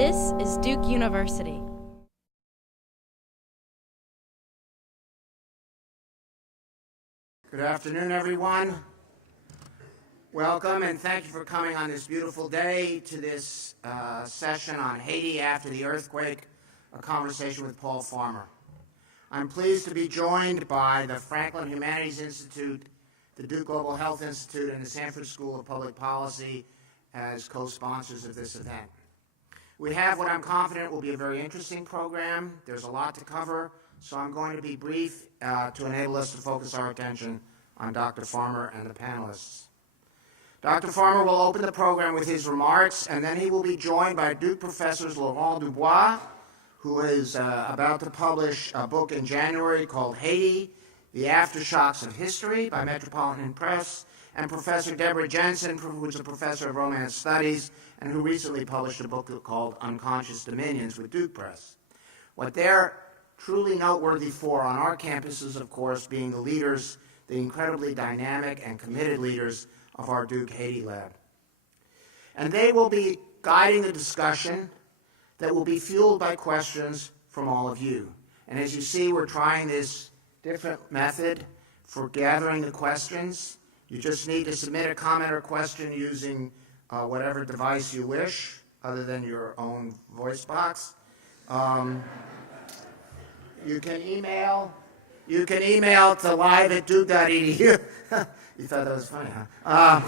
This is Duke University. Good afternoon, everyone. Welcome, and thank you for coming on this beautiful day to this session on Haiti After the Earthquake, a conversation with Paul Farmer. I'm pleased to be joined by the Franklin Humanities Institute, the Duke Global Health Institute, and the Sanford School of Public Policy as co-sponsors of this event. We have what I'm confident will be a very interesting program. There's a lot to cover, so I'm going to be brief to enable us to focus our attention on Dr. Farmer and the panelists. Dr. Farmer will open the program with his remarks, and then he will be joined by Duke professors Laurent Dubois, who is about to publish a book in January called Haiti, The Aftershocks of History by Metropolitan Press, and Professor Deborah Jenson, who is a professor of Romance Studies and who recently published a book called Unconscious Dominions with Duke Press. What they're truly noteworthy for on our campuses, of course, being the leaders, the incredibly dynamic and committed leaders of our Duke Haiti Lab. And they will be guiding the discussion that will be fueled by questions from all of you. And as you see, we're trying this different method for gathering the questions. You just need to submit a comment or question using whatever device you wish, other than your own voice box. You can email to live@duke.edu. You thought that was funny, huh?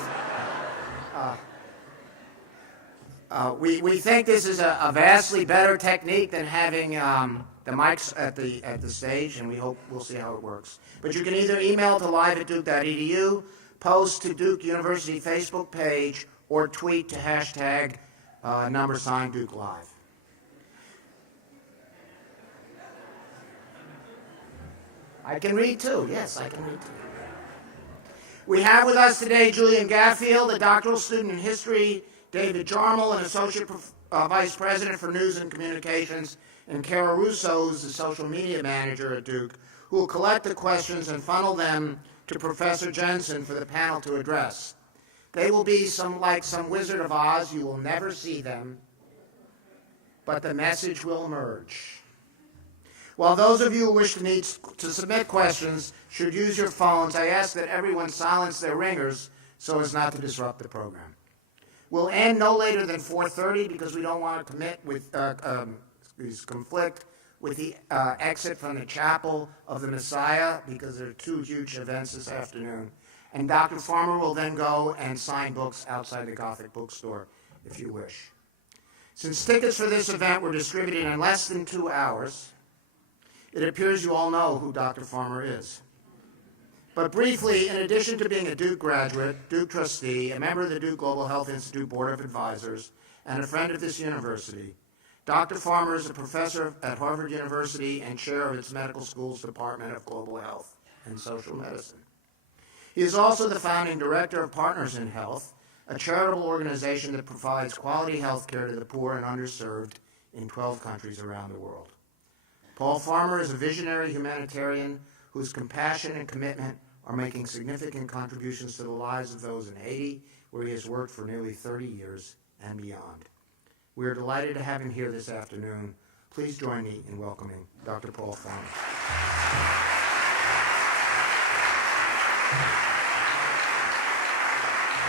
We think this is a vastly better technique than having the mics at the stage, and we'll see how it works. But you can either email to live@duke.edu, post to Duke University Facebook page, or tweet to hashtag #Duke Live. I can read too. Yes, I can read too. We have with us today Julian Gaffield, a doctoral student in history, David Jarmel, an associate vice president for news and communications, and Kara Russo, who's the social media manager at Duke, who will collect the questions and funnel them to Professor Jenson for the panel to address. They will be like some Wizard of Oz. You will never see them, but the message will emerge. While those of you who wish to submit questions should use your phones, I ask that everyone silence their ringers so as not to disrupt the program. We'll end no later than 4:30 because we don't want to conflict with the exit from the Chapel of the Messiah, because there are two huge events this afternoon. And Dr. Farmer will then go and sign books outside the Gothic bookstore, if you wish. Since tickets for this event were distributed in less than 2 hours, it appears you all know who Dr. Farmer is. But briefly, in addition to being a Duke graduate, Duke trustee, a member of the Duke Global Health Institute Board of Advisors, and a friend of this university, Dr. Farmer is a professor at Harvard University and chair of its medical school's Department of Global Health and Social Medicine. He is also the founding director of Partners in Health, a charitable organization that provides quality health care to the poor and underserved in 12 countries around the world. Paul Farmer is a visionary humanitarian whose compassion and commitment are making significant contributions to the lives of those in Haiti, where he has worked for nearly 30 years and beyond. We are delighted to have him here this afternoon. Please join me in welcoming Dr. Paul Farmer.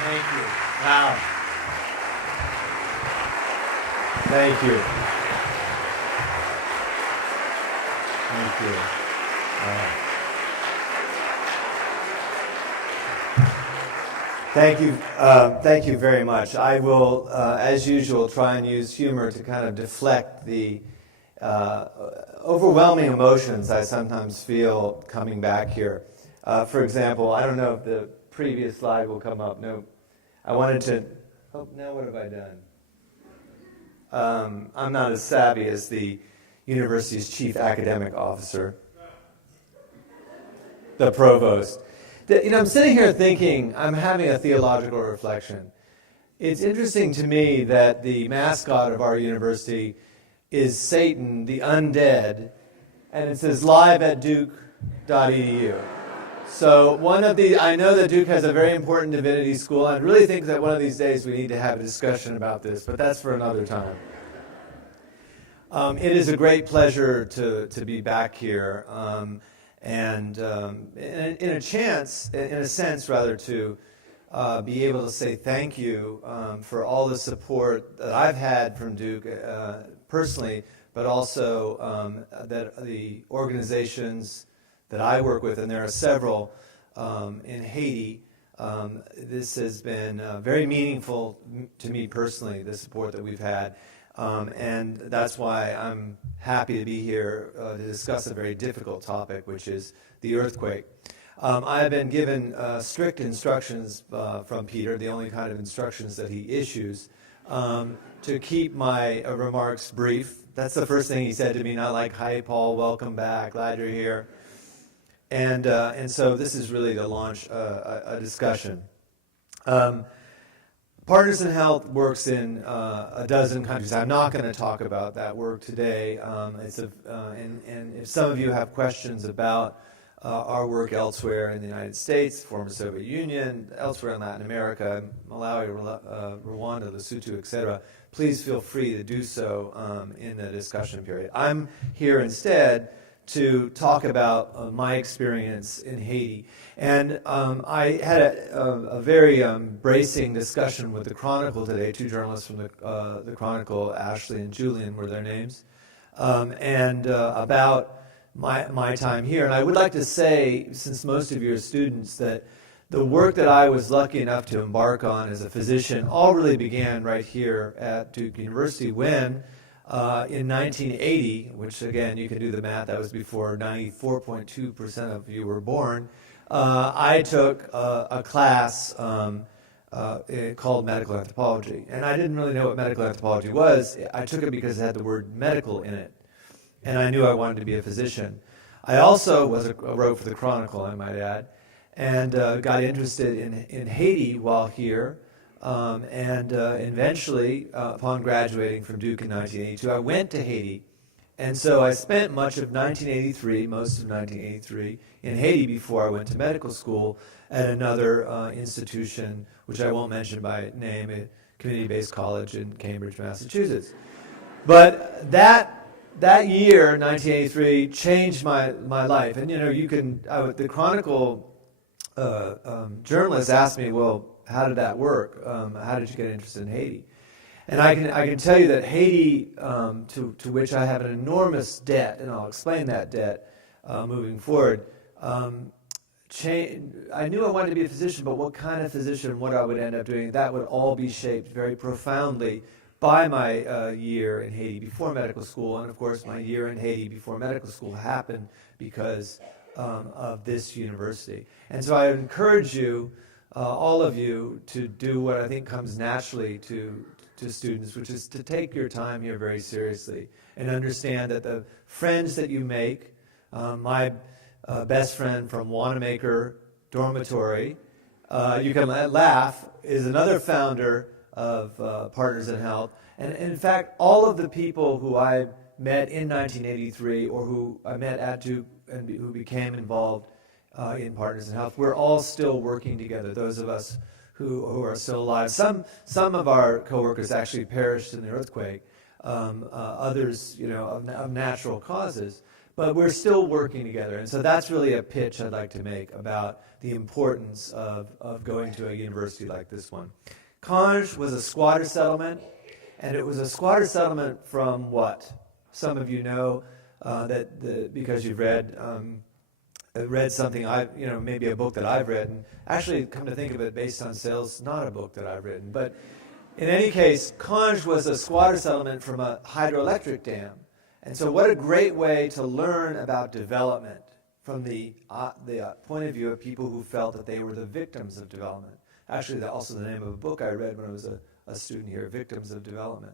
Thank you. Wow. Thank you. Thank you. Thank you very much. I will, as usual, try and use humor to kind of deflect the overwhelming emotions I sometimes feel coming back here. For example, I don't know if the previous slide will come up. No, I wanted to. Oh, now what have I done? I'm not as savvy as the university's chief academic officer, the provost. I'm sitting here thinking, I'm having a theological reflection. It's interesting to me that the mascot of our university is Satan, the undead, and it says live@duke.edu. So I know that Duke has a very important divinity school. I really think that one of these days we need to have a discussion about this, but that's for another time. It is a great pleasure to be back here, and in a sense, to be able to say thank you for all the support that I've had from Duke personally, but also that the organizations that I work with, and there are several in Haiti. This has been very meaningful to me personally, the support that we've had. And that's why I'm happy to be here to discuss a very difficult topic, which is the earthquake. I have been given strict instructions from Peter, the only kind of instructions that he issues, to keep my remarks brief. That's the first thing he said to me, not like, "Hi, Paul, welcome back, glad you're here." And so this is really to launch a discussion. Partners in Health works in a dozen countries. I'm not going to talk about that work today. And if some of you have questions about our work elsewhere in the United States, former Soviet Union, elsewhere in Latin America, Malawi, Rwanda, Lesotho, etc., please feel free to do so in the discussion period. I'm here instead to talk about my experience in Haiti. And I had a very bracing discussion with the Chronicle today. Two journalists from the Chronicle, Ashley and Julian were their names, and about my time here. And I would like to say, since most of you are students, that the work that I was lucky enough to embark on as a physician all really began right here at Duke University when in 1980, which again, you can do the math, that was before 94.2% of you were born, I took a class called medical anthropology. And I didn't really know what medical anthropology was. I took it because it had the word medical in it. And I knew I wanted to be a physician. I also wrote for the Chronicle, I might add, and got interested in Haiti while here. And eventually, upon graduating from Duke in 1982, I went to Haiti. And so I spent most of 1983 in Haiti before I went to medical school at another institution, which I won't mention by name, a community-based college in Cambridge, Massachusetts. But that year, 1983, changed my life. And the Chronicle journalist asked me, well, how did that work? How did you get interested in Haiti? And I can tell you that Haiti, to which I have an enormous debt, and I'll explain that debt moving forward, I knew I wanted to be a physician, but what kind of physician, what I would end up doing, that would all be shaped very profoundly by my year in Haiti before medical school. And of course, my year in Haiti before medical school happened because of this university. And so I encourage you, all of you, to do what I think comes naturally to students, which is to take your time here very seriously and understand that the friends that you make, my best friend from Wanamaker Dormitory, you can laugh, is another founder of Partners in Health. And in fact, all of the people who I met in 1983 or who I met at Duke and who became involved in Partners in Health, we're all still working together, those of us who are still alive. Some of our coworkers actually perished in the earthquake, others, of natural causes, but we're still working together. And so that's really a pitch I'd like to make about the importance of going to a university like this one. Conge was a squatter settlement, and it was a squatter settlement from what? Some of you know because you've read something, maybe a book that I've read, and actually, come to think of it, Based on Sales, not a book that I've written. But in any case, Conge was a squatter settlement from a hydroelectric dam. And so what a great way to learn about development from the point of view of people who felt that they were the victims of development. Actually, that's also the name of a book I read when I was a student here, Victims of Development.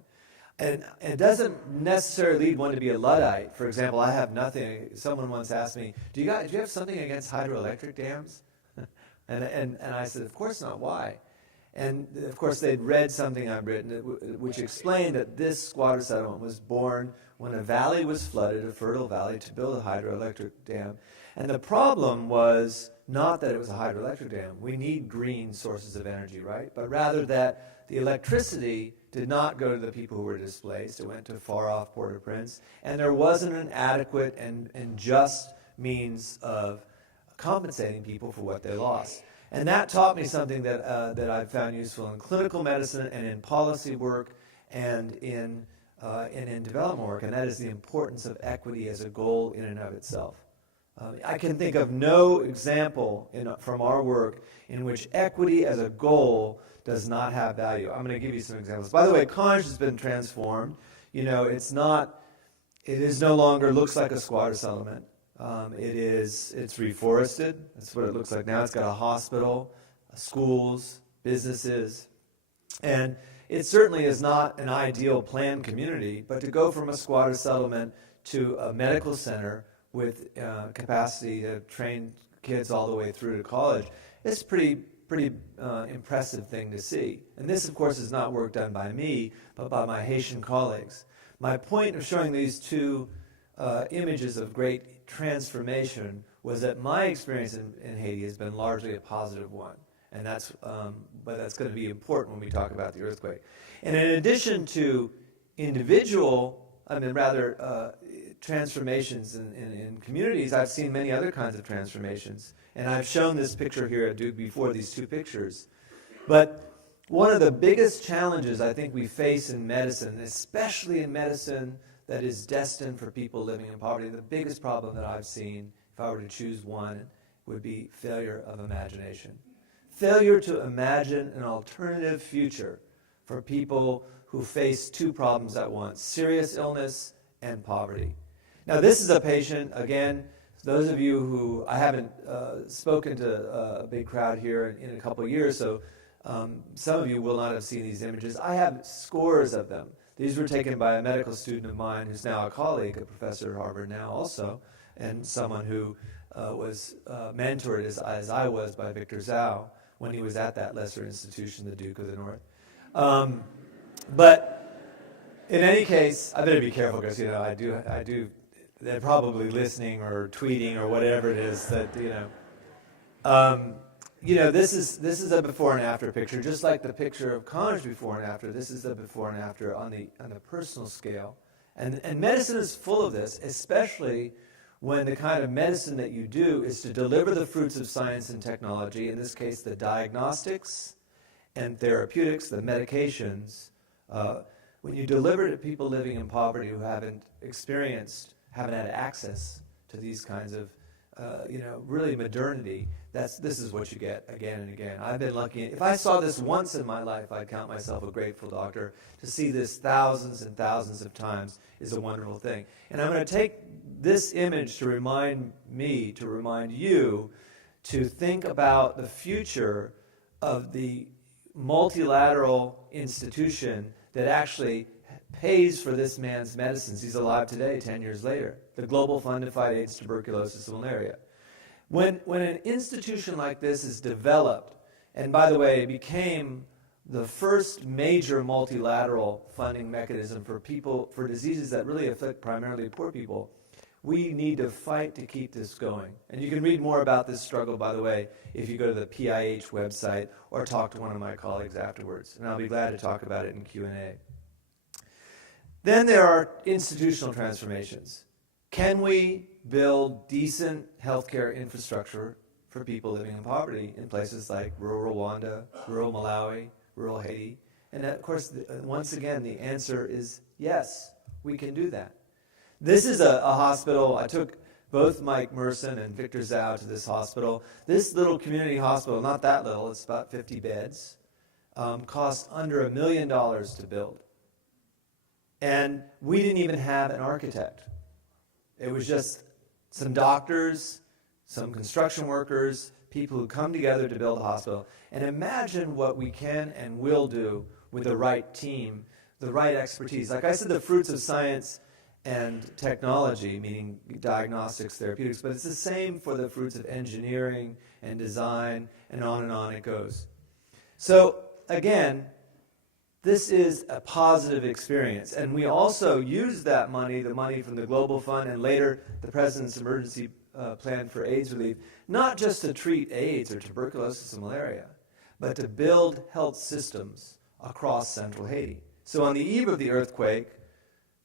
And it doesn't necessarily lead one to be a Luddite. For example, I have nothing. Someone once asked me, do you have something against hydroelectric dams? and I said, of course not. Why? And of course, they'd read something I'd written which explained that this squatter settlement was born when a valley was flooded, a fertile valley, to build a hydroelectric dam. And the problem was not that it was a hydroelectric dam. We need green sources of energy, right? But rather that the electricity did not go to the people who were displaced. It went to far-off Port-au-Prince. And there wasn't an adequate and just means of compensating people for what they lost. And that taught me something that I've found useful in clinical medicine and in policy work and in development work, and that is the importance of equity as a goal in and of itself. I can think of no example from our work in which equity as a goal does not have value. I'm going to give you some examples. By the way, Conge has been transformed. You know, it is no longer looks like a squatter settlement. It's reforested. That's what it looks like now. It's got a hospital, schools, businesses, and it certainly is not an ideal planned community, but to go from a squatter settlement to a medical center with capacity to train kids all the way through to college, it's pretty impressive thing to see. And this, of course, is not work done by me, but by my Haitian colleagues. My point of showing these two images of great transformation was that my experience in Haiti has been largely a positive one. And but that's going to be important when we talk about the earthquake. And in addition to transformations in communities, I've seen many other kinds of transformations. And I've shown this picture here at Duke before, these two pictures. But one of the biggest challenges I think we face in medicine, especially in medicine that is destined for people living in poverty, the biggest problem that I've seen, if I were to choose one, would be failure of imagination. Failure to imagine an alternative future for people who face two problems at once, serious illness and poverty. Now, this is a patient, again, those of you who, I haven't spoken to a big crowd here in a couple of years, so some of you will not have seen these images. I have scores of them. These were taken by a medical student of mine who's now a colleague, a professor at Harvard now also, and someone who was mentored as I was by Victor Zhao when he was at that lesser institution, the Duke of the North. But in any case, I better be careful because, I do, they're probably listening or tweeting or whatever it is that, this is a before and after picture, just like the picture of Conge before and after. This is the before and after on the personal scale. And medicine is full of this, especially when the kind of medicine that you do is to deliver the fruits of science and technology, in this case the diagnostics and therapeutics, the medications, when you deliver to people living in poverty who haven't had access to these kinds of, really modernity, this is what you get again and again. I've been lucky. If I saw this once in my life, I'd count myself a grateful doctor. To see this thousands and thousands of times is a wonderful thing. And I'm going to take this image to remind you, to think about the future of the multilateral institution that actually pays for this man's medicines. He's alive today, 10 years later. The Global Fund to Fight AIDS, Tuberculosis, and Malaria. When an institution like this is developed, and by the way, it became the first major multilateral funding mechanism for diseases that really afflict primarily poor people, we need to fight to keep this going. And you can read more about this struggle, by the way, if you go to the PIH website or talk to one of my colleagues afterwards. And I'll be glad to talk about it in Q&A. Then there are institutional transformations. Can we build decent healthcare infrastructure for people living in poverty in places like rural Rwanda, rural Malawi, rural Haiti? And of course, once again, the answer is yes, we can do that. This is a hospital. I took both Mike Merson and Victor Zhao to this hospital. This little community hospital, not that little, it's about 50 beds, cost under $1 million to build. And we didn't even have an architect. It was just some doctors, some construction workers, people who come together to build a hospital. And imagine what we can and will do with the right team, the right expertise. Like I said, the fruits of science and technology, meaning diagnostics, therapeutics, but it's the same for the fruits of engineering and design, and on it goes. So again, this is a positive experience. And we also use that money, the money from the Global Fund, and later the President's Emergency Plan for AIDS Relief, not just to treat AIDS or tuberculosis and malaria, but to build health systems across central Haiti. So on the eve of the earthquake,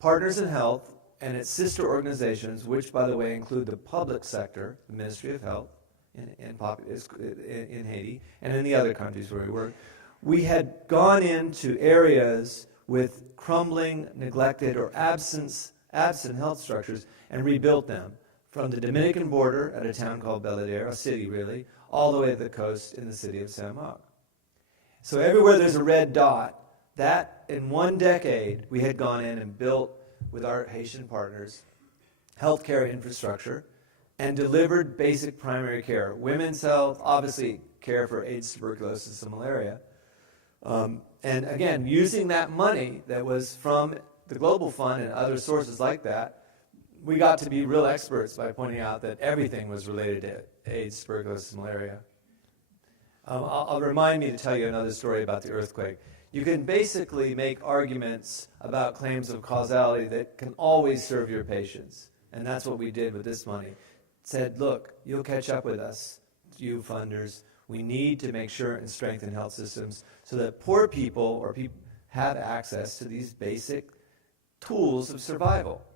Partners in Health and its sister organizations, which, by the way, include the public sector, the Ministry of Health in Haiti and in the other countries where we work, we had gone into areas with crumbling, neglected, or absent health structures and rebuilt them, from the Dominican border at a town called Belvedere, a city really, all the way to the coast in the city of Saint Marc. So everywhere there's a red dot, that in one decade we had gone in and built with our Haitian partners healthcare infrastructure and delivered basic primary care. Women's health, obviously care for AIDS, tuberculosis, and malaria. And again, using that money that was from the Global Fund and other sources like that, we got to be real experts by pointing out that everything was related to AIDS, tuberculosis, and malaria. I'll remind me to tell you another story about the earthquake. You can basically make arguments about claims of causality that can always serve your patients. And that's what we did with this money. Said, look, you'll catch up with us, you funders. We need to make sure and strengthen health systems so that poor people or people have access to these basic tools of survival.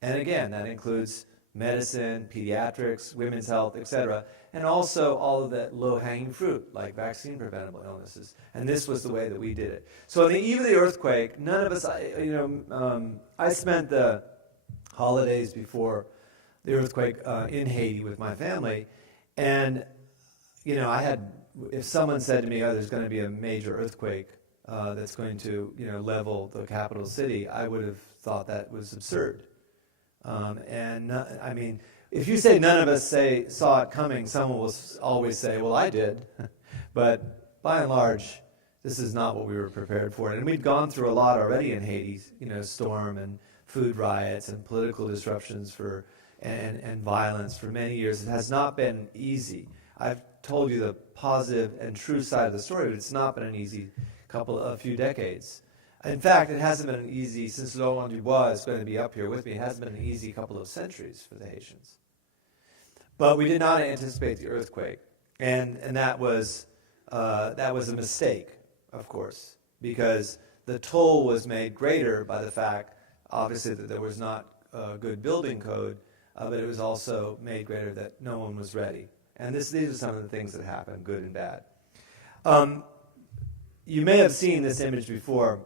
And again, that includes medicine, pediatrics, women's health, etc., and also all of that low-hanging fruit, like vaccine-preventable illnesses. And this was the way that we did it. So on the eve of the earthquake, none of us, I spent the holidays before the earthquake in Haiti with my family, and if someone said to me, "Oh, there's going to be a major earthquake that's going to, level the capital city," I would have thought that was absurd. If you say none of us saw it coming, someone will always say, "Well, I did." But by and large, this is not what we were prepared for. And we'd gone through a lot already in Haiti, storm and food riots and political disruptions and violence for many years. It has not been easy. I've told you the positive and true side of the story, but it's not been an easy a few decades. In fact, it hasn't been an easy, since Laurent Dubois is going to be up here with me, it hasn't been an easy couple of centuries for the Haitians. But we did not anticipate the earthquake, and that was a mistake, of course, because the toll was made greater by the fact, obviously, that there was not a good building code, but it was also made greater that no one was ready. And these are some of the things that happened, good and bad. You may have seen this image before.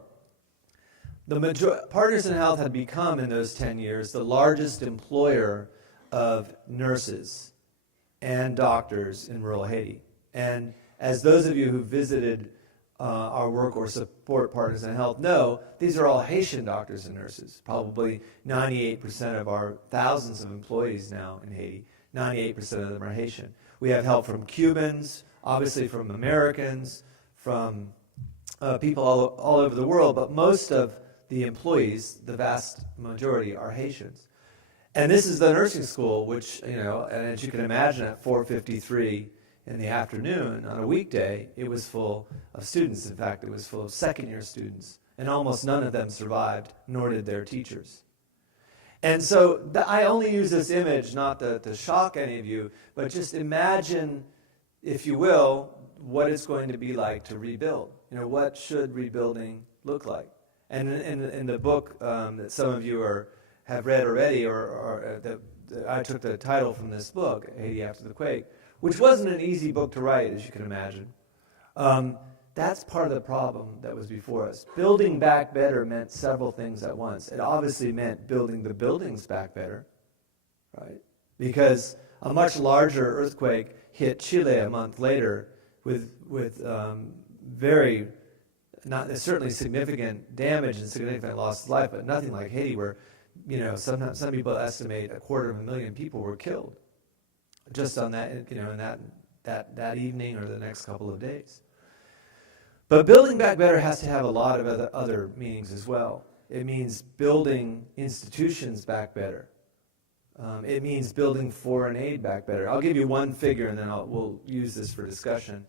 Partners in Health had become, in those 10 years, the largest employer of nurses and doctors in rural Haiti. And as those of you who visited our work or support Partners in Health know, these are all Haitian doctors and nurses. Probably 98% of our thousands of employees now in Haiti, 98% of them are Haitian. We have help from Cubans, obviously from Americans, from people all over the world, but most of the employees, the vast majority, are Haitians. And this is the nursing school, which, and as you can imagine, at 4:53 in the afternoon on a weekday, it was full of students. In fact, it was full of second-year students, and almost none of them survived, nor did their teachers. And so I only use this image not to shock any of you, but just imagine, if you will, what it's going to be like to rebuild. What should rebuilding look like? And in the book that some of you have read already, I took the title from this book, Haiti After the Quake, which wasn't an easy book to write, as you can imagine. That's part of the problem that was before us. Building back better meant several things at once. It obviously meant building the buildings back better, right? Because a much larger earthquake hit Chile a month later with certainly significant damage and significant loss of life, but nothing like Haiti, where some people estimate 250,000 people were killed just on that, in that evening or the next couple of days. But building back better has to have a lot of other meanings as well. It means building institutions back better. It means building foreign aid back better. I'll give you one figure, and then we'll use this for discussion.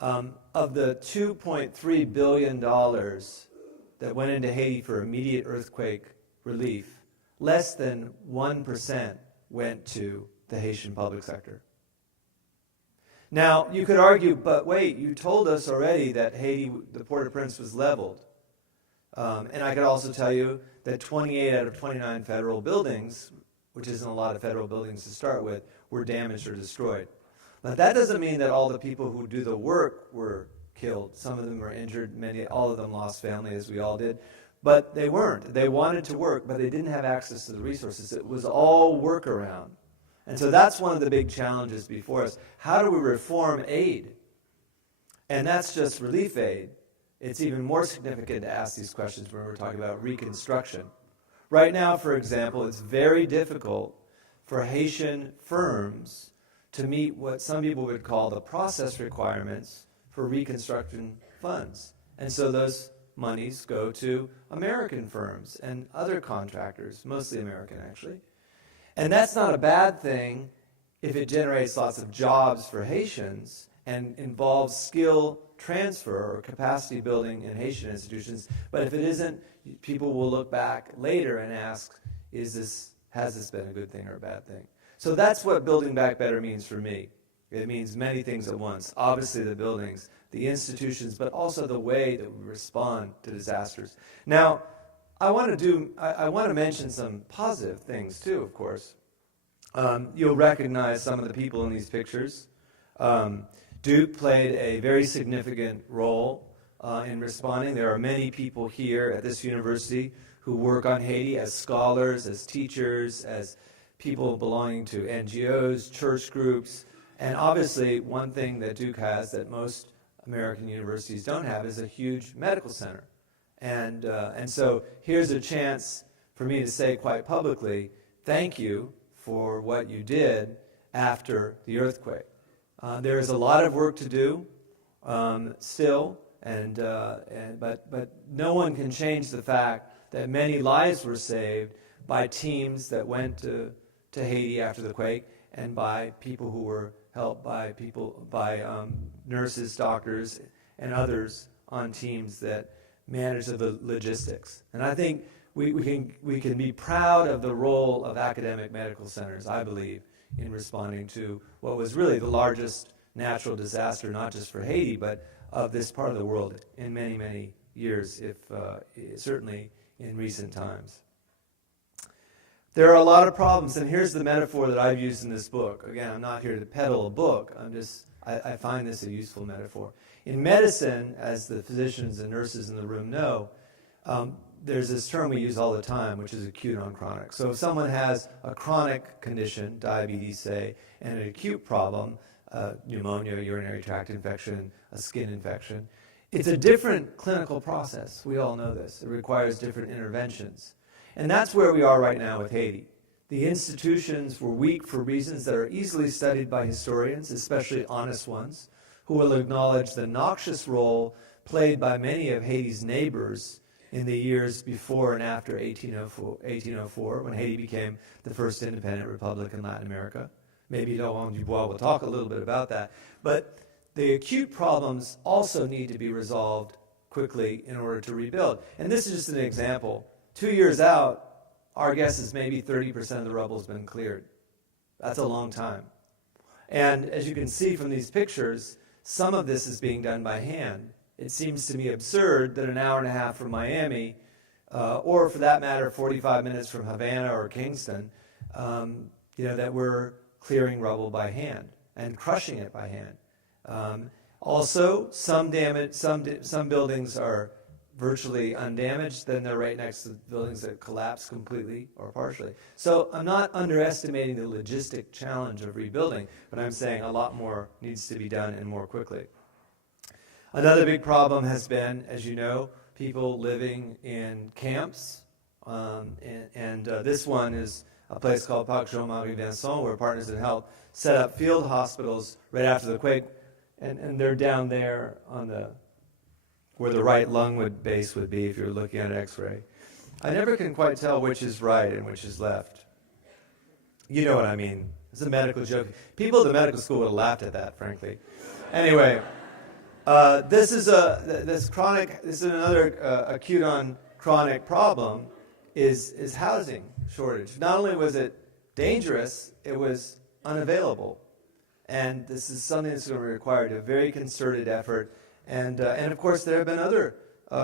Of the $2.3 billion that went into Haiti for immediate earthquake relief, less than 1% went to the Haitian public sector. Now, you could argue, but wait, you told us already that Haiti, the Port-au-Prince, was leveled. And I could also tell you that 28 out of 29 federal buildings, which isn't a lot of federal buildings to start with, were damaged or destroyed. But that doesn't mean that all the people who do the work were killed. Some of them were injured, all of them lost family, as we all did. But they weren't. They wanted to work, but they didn't have access to the resources. It was all workaround. And so that's one of the big challenges before us. How do we reform aid? And that's just relief aid. It's even more significant to ask these questions when we're talking about Reconstruction. Right now, for example, it's very difficult for Haitian firms to meet what some people would call the process requirements for Reconstruction funds. And so those monies go to American firms and other contractors, mostly American actually. And that's not a bad thing if it generates lots of jobs for Haitians and involves skill transfer or capacity building in Haitian institutions. But if it isn't, people will look back later and ask, has this been a good thing or a bad thing? So that's what building back better means for me. It means many things at once. Obviously the buildings, the institutions, but also the way that we respond to disasters. Now, I want to mention some positive things too, of course. You'll recognize some of the people in these pictures. Duke played a very significant role in responding. There are many people here at this university who work on Haiti as scholars, as teachers, as people belonging to NGOs, church groups. And obviously, one thing that Duke has that most American universities don't have is a huge medical center. And so here's a chance for me to say quite publicly, thank you for what you did after the earthquake. There is a lot of work to do still, but no one can change the fact that many lives were saved by teams that went to Haiti after the quake and by people who were helped by nurses, doctors, and others on teams that manage the logistics. And I think we can be proud of the role of academic medical centers, I believe, in responding to what was really the largest natural disaster, not just for Haiti, but of this part of the world in many, many years, certainly in recent times. There are a lot of problems, and here's the metaphor that I've used in this book. Again, I'm not here to peddle a book. I find this a useful metaphor. In medicine, as the physicians and nurses in the room know, there's this term we use all the time, which is acute on chronic. So if someone has a chronic condition, diabetes, say, and an acute problem, pneumonia, urinary tract infection, a skin infection, it's a different clinical process. We all know this. It requires different interventions. And that's where we are right now with Haiti. The institutions were weak for reasons that are easily studied by historians, especially honest ones, who will acknowledge the noxious role played by many of Haiti's neighbors in the years before and after 1804, when Haiti became the first independent republic in Latin America. Maybe Laurent Dubois will talk a little bit about that. But the acute problems also need to be resolved quickly in order to rebuild. And this is just an example. 2 years out, our guess is maybe 30% of the rubble has been cleared. That's a long time. And as you can see from these pictures, some of this is being done by hand. It seems to me absurd that an hour and a half from Miami, or for that matter, 45 minutes from Havana or Kingston, that we're clearing rubble by hand and crushing it by hand. Also, some buildings are virtually undamaged, then they're right next to buildings that collapse completely or partially. So I'm not underestimating the logistic challenge of rebuilding, but I'm saying a lot more needs to be done and more quickly. Another big problem has been, as you know, people living in camps, and this one is a place called Parc Jean-Marie Vincent, where Partners in Health set up field hospitals right after the quake, and they're down there on where the right lung base would be if you're looking at an X-ray. I never can quite tell which is right and which is left. You know what I mean. It's a medical joke. People at the medical school would have laughed at that, frankly. Anyway, this is another acute on chronic problem is housing shortage. Not only was it dangerous, it was unavailable. And this is something that's going to require a very concerted effort. And of course, there have been other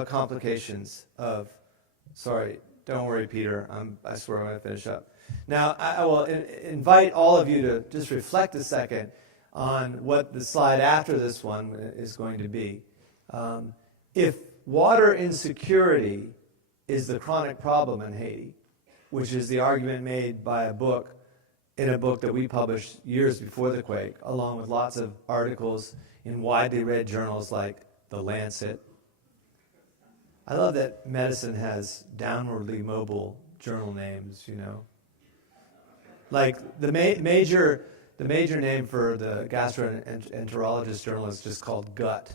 complications of, sorry, don't worry, Peter, I swear I'm going to finish up. Now, I will invite all of you to just reflect a second on what the slide after this one is going to be. If water insecurity is the chronic problem in Haiti, which is the argument made by a book that we published years before the quake, along with lots of articles in widely read journals like The Lancet. I love that medicine has downwardly mobile journal names, you know. Like the major name for the gastroenterologist journal is just called Gut.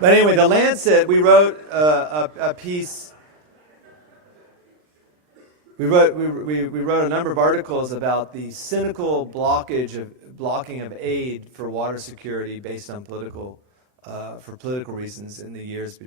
But anyway, The Lancet, we wrote a piece. We wrote a number of articles about the cynical blocking of aid for water security based on political reasons in the years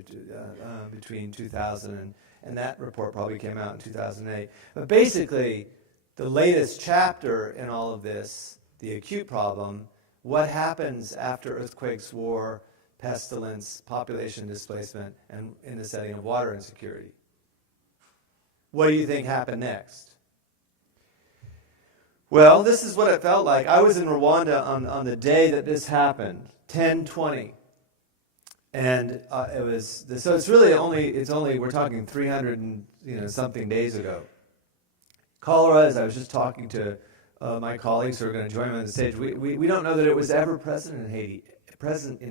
between 2000 and that report probably came out in 2008. But basically, the latest chapter in all of this, the acute problem, what happens after earthquakes, war, pestilence, population displacement, and in the setting of water insecurity. What do you think happened next? Well, this is what it felt like. I was in Rwanda on the day that this happened, 10/20. And it was, so it's really only, we're talking 300 and something days ago. Cholera, as I was just talking to my colleagues who are going to join me on the stage, we don't know that it was ever present in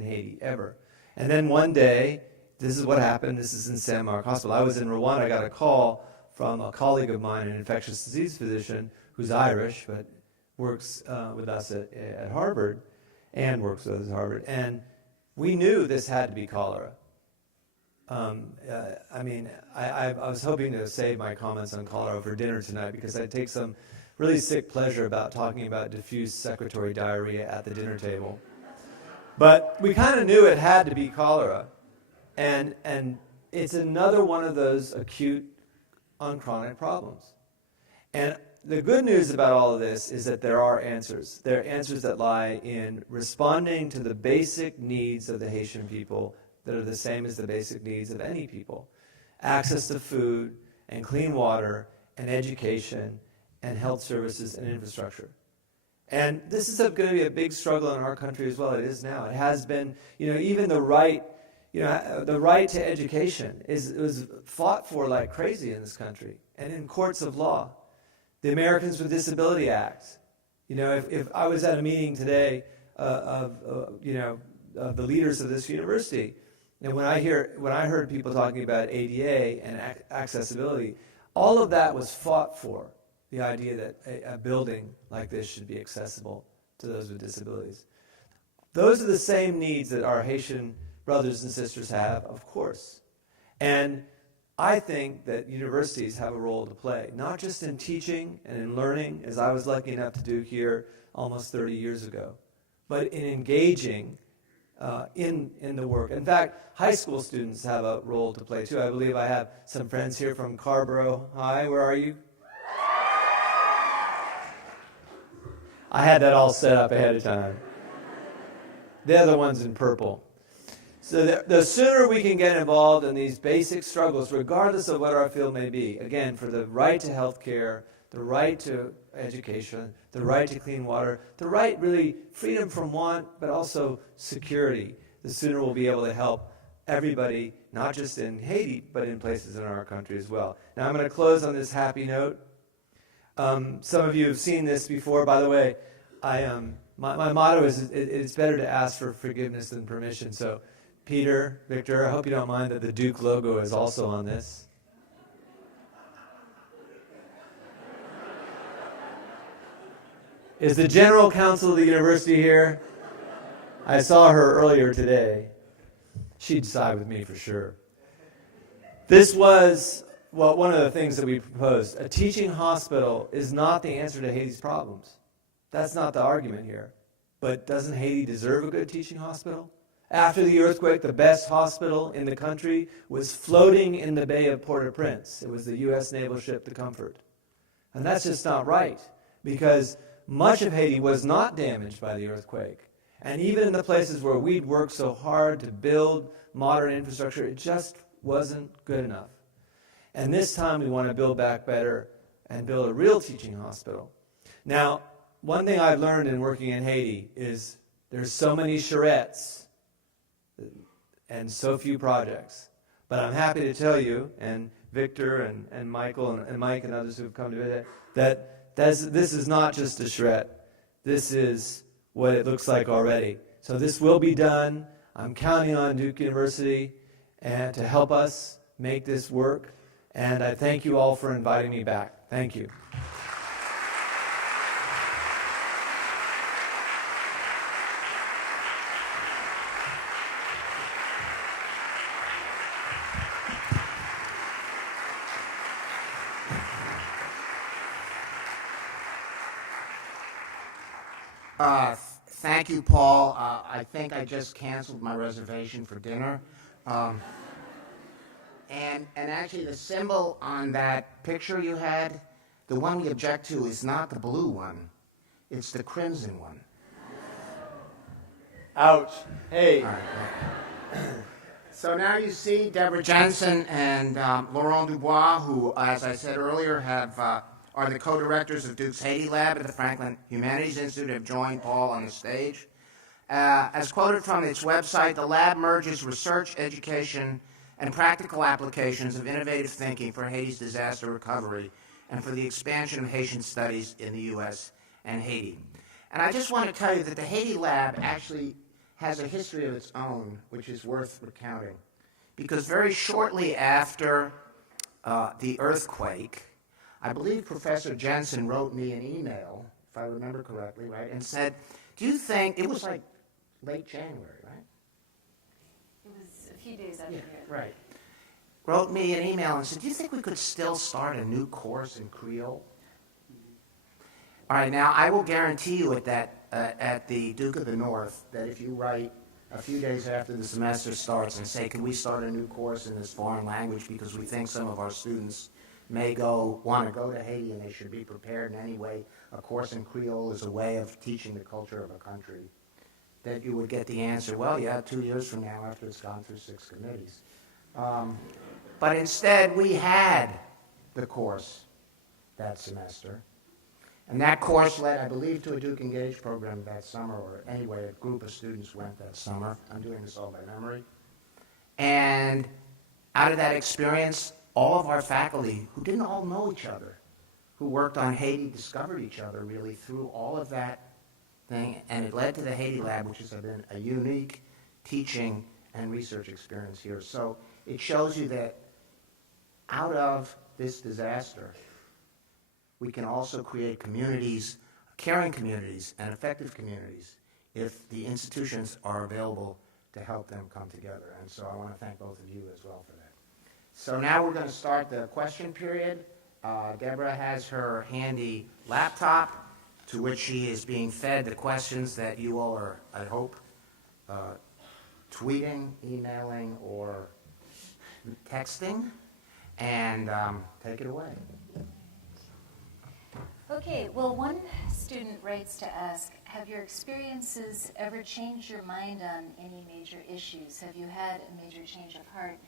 Haiti, ever. And then one day, this is what happened, this is in San Marc Hospital. I was in Rwanda, I got a call from a colleague of mine, an infectious disease physician, who's Irish, but works with us at Harvard, and works with us at Harvard. And we knew this had to be cholera. I was hoping to save my comments on cholera for dinner tonight because I take some really sick pleasure about talking about diffuse secretory diarrhea at the dinner table. But we kind of knew it had to be cholera. And it's another one of those acute chronic problems. And the good news about all of this is that there are answers. There are answers that lie in responding to the basic needs of the Haitian people that are the same as the basic needs of any people. Access to food and clean water and education and health services and infrastructure. And this is going to be a big struggle in our country as well. It is now. It has been, even the right to education was fought for like crazy in this country and in courts of law. The Americans with Disability Act. If I was at a meeting today of the leaders of this university, and when I heard people talking about ADA and accessibility, all of that was fought for. The idea that a building like this should be accessible to those with disabilities. Those are the same needs that our Haitian brothers and sisters have, of course. And I think that universities have a role to play, not just in teaching and in learning, as I was lucky enough to do here almost 30 years ago, but in engaging in the work. In fact, high school students have a role to play too. I believe I have some friends here from Carborough High. Where are you? I had that all set up ahead of time. They're the ones in purple. So the sooner we can get involved in these basic struggles, regardless of what our field may be, again, for the right to health care, the right to education, the right to clean water, the right, really, freedom from want, but also security, the sooner we'll be able to help everybody, not just in Haiti, but in places in our country as well. Now I'm going to close on this happy note. Some of you have seen this before. By the way, my motto is it's better to ask for forgiveness than permission. So Peter, Victor, I hope you don't mind that the Duke logo is also on this. Is the General Counsel of the university here? I saw her earlier today. She'd side with me for sure. This was one of the things that we proposed. A teaching hospital is not the answer to Haiti's problems. That's not the argument here. But doesn't Haiti deserve a good teaching hospital? After the earthquake, the best hospital in the country was floating in the Bay of Port-au-Prince. It was the U.S. naval ship, the Comfort. And that's just not right, because much of Haiti was not damaged by the earthquake. And even in the places where we'd worked so hard to build modern infrastructure, it just wasn't good enough. And this time we want to build back better and build a real teaching hospital. Now, one thing I've learned in working in Haiti is there's so many charrettes and so few projects. But I'm happy to tell you, and Victor and Michael and Mike and others who have come to visit, that this is not just a charrette. This is what it looks like already. So this will be done. I'm counting on Duke University and to help us make this work. And I thank you all for inviting me back. Thank you. Thank you, Paul. I think I just canceled my reservation for dinner. And actually, the symbol on that picture you had, the one we object to is not the blue one. It's the crimson one. Ouch. Hey. All right. So now you see Deborah Jenson and Laurent Dubois, who, as I said earlier, are the co-directors of Duke's Haiti Lab at the Franklin Humanities Institute, have joined Paul on the stage. As quoted from its website, the lab merges research, education, and practical applications of innovative thinking for Haiti's disaster recovery and for the expansion of Haitian studies in the U.S. and Haiti. And I just want to tell you that the Haiti Lab actually has a history of its own, which is worth recounting. Because very shortly after the earthquake, I believe Professor Jenson wrote me an email, if I remember correctly, right, and said, do you think, it was like late January, right? It was a few days after. Yeah, right. Wrote me an email and said, do you think we could still start a new course in Creole? All right, now I will guarantee you at the Duke of the North that if you write a few days after the semester starts and say, can we start a new course in this foreign language because we think some of our students may want to go to Haiti and they should be prepared in any way, a course in Creole is a way of teaching the culture of a country, that you would get the answer, well, yeah, 2 years from now after it's gone through 6 committees. But instead, we had the course that semester. And that course led, I believe, to a Duke Engage program that summer, or anyway, a group of students went that summer. I'm doing this all by memory. And out of that experience, all of our faculty, who didn't all know each other, who worked on Haiti, discovered each other really through all of that thing, and it led to the Haiti Lab, which has been a unique teaching and research experience here. So it shows you that out of this disaster, we can also create communities, caring communities, and effective communities if the institutions are available to help them come together. And so I want to thank both of you as well for that. So now we're going to start the question period. Deborah has her handy laptop to which she is being fed the questions that you all are, I hope, tweeting, emailing, or texting. And take it away. Okay, well, one student writes to ask, have your experiences ever changed your mind on any major issues? Have you had a major change of heart?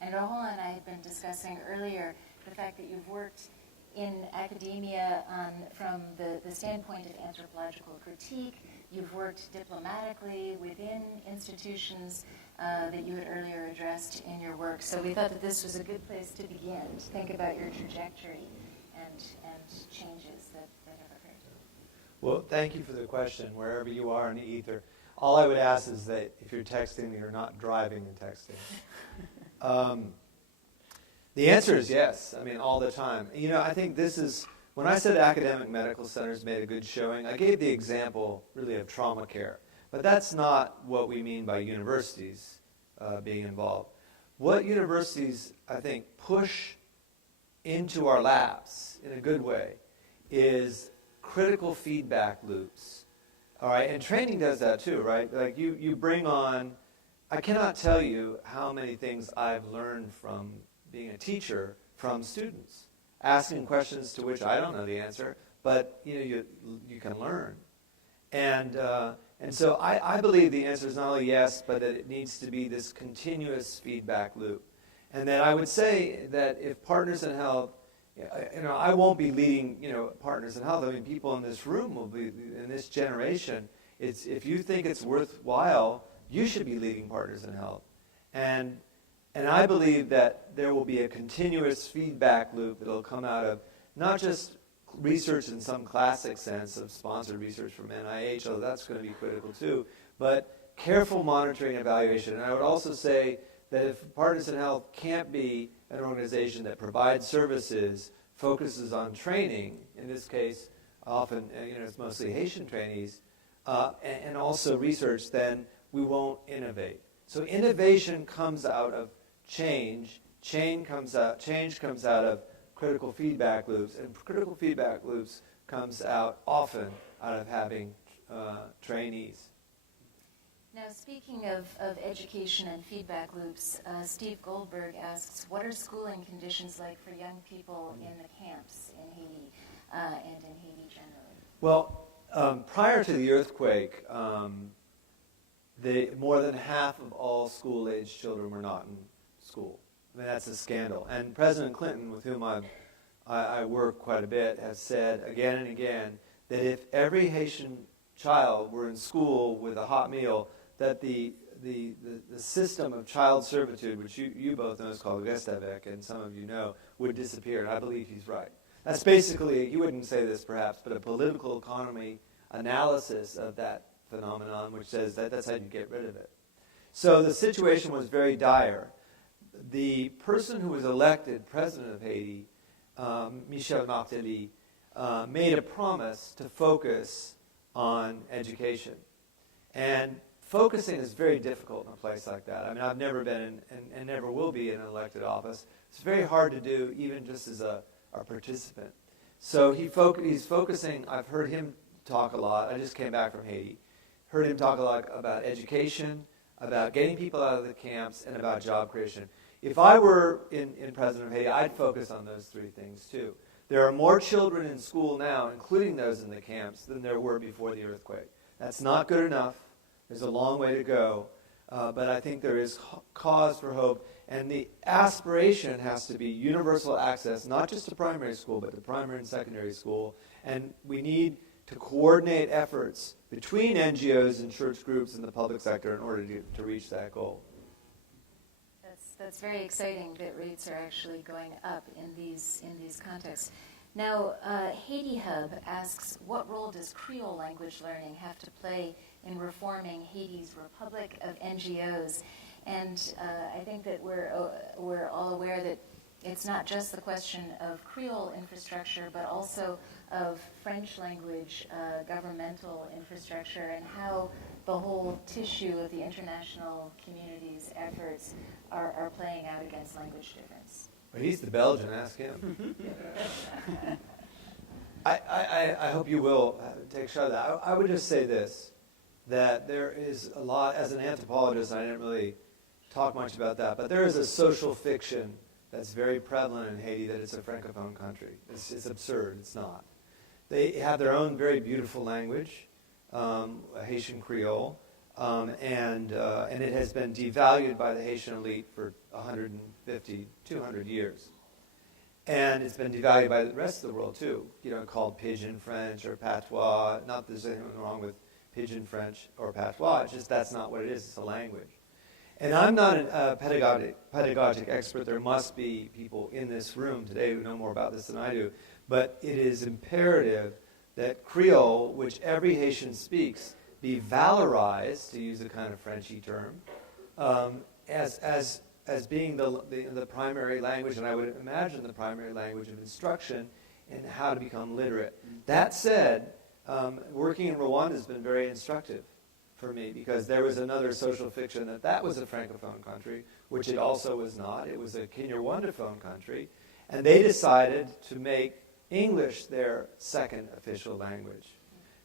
And Laurent and I had been discussing earlier the fact that you've worked in academia from the standpoint of anthropological critique. You've worked diplomatically within institutions that you had earlier addressed in your work. So we thought that this was a good place to begin, to think about your trajectory and changes that have occurred. Well, thank you for the question, wherever you are in the ether. All I would ask is that if you're texting, you're not driving and texting. The answer is yes. I mean, all the time. You know, I think this is, when I said academic medical centers made a good showing, I gave the example, really, of trauma care. But that's not what we mean by universities being involved. What universities, I think, push into our labs in a good way is critical feedback loops. All right, and training does that too, right? Like you bring on, I cannot tell you how many things I've learned from being a teacher from students, asking questions to which I don't know the answer, but you know you can learn, and And so I believe the answer is not only yes, but that it needs to be this continuous feedback loop. And that I would say that if Partners in Health, I won't be leading, Partners in Health. I mean, people in this room will be, in this generation, if you think it's worthwhile, you should be leading Partners in Health. And I believe that there will be a continuous feedback loop that will come out of not just research in some classic sense of sponsored research from NIH, although that's going to be critical too, but careful monitoring and evaluation. And I would also say that if Partners in Health can't be an organization that provides services, focuses on training, in this case, often, it's mostly Haitian trainees, and also research, then we won't innovate. So innovation comes out of change. Change comes out of critical feedback loops, and critical feedback loops comes out often out of having trainees. Now, speaking of education and feedback loops, Steve Goldberg asks, what are schooling conditions like for young people in the camps in Haiti and in Haiti generally? Well, prior to the earthquake, more than half of all school-age children were not in school. I mean, that's a scandal. And President Clinton, with whom I work quite a bit, has said again and again that if every Haitian child were in school with a hot meal, that the system of child servitude, which you both know is called Restavek, and some of you know, would disappear. And I believe he's right. That's basically, you wouldn't say this perhaps, but a political economy analysis of that phenomenon, which says that that's how you get rid of it. So the situation was very dire. The person who was elected president of Haiti, Michel Martelly, made a promise to focus on education. And focusing is very difficult in a place like that. I mean, I've never been and never will be in an elected office. It's very hard to do, even just as a participant. So he's focusing. I've heard him talk a lot. I just came back from Haiti. Heard him talk a lot about education, about getting people out of the camps, and about job creation. If I were in president of Haiti, I'd focus on those three things too. There are more children in school now, including those in the camps, than there were before the earthquake. That's not good enough. There's a long way to go. But I think there is cause for hope. And the aspiration has to be universal access, not just to primary school, but to primary and secondary school. And we need to coordinate efforts between NGOs and church groups and the public sector in order to reach that goal. That's very exciting that rates are actually going up in these contexts. Now, Haiti Hub asks, what role does Creole language learning have to play in reforming Haiti's republic of NGOs? And I think that we're all aware that it's not just the question of Creole infrastructure, but also of French language governmental infrastructure and how the whole tissue of the international community's efforts are playing out against language difference. Well, he's the Belgian, ask him. I hope you will take a shot of that. I would just say this, that there is a lot, as an anthropologist, I didn't really talk much about that, but there is a social fiction that's very prevalent in Haiti that it's a francophone country. It's absurd. It's not. They have their own very beautiful language, Haitian Creole, and it has been devalued by the Haitian elite for 150, 200 years. And it's been devalued by the rest of the world, too, called Pidgin French or Patois. Not that there's anything wrong with Pidgin French or Patois. It's just that's not what it is. It's a language. And I'm not a pedagogic expert. There must be people in this room today who know more about this than I do. But it is imperative that Creole, which every Haitian speaks, be valorized, to use a kind of Frenchy term, as being the primary language, and I would imagine the primary language of instruction in how to become literate. That said, working in Rwanda has been very instructive for me, because there was another social fiction that was a francophone country, which it also was not. It was a Kinyarwandaphone country, and they decided to make English their second official language.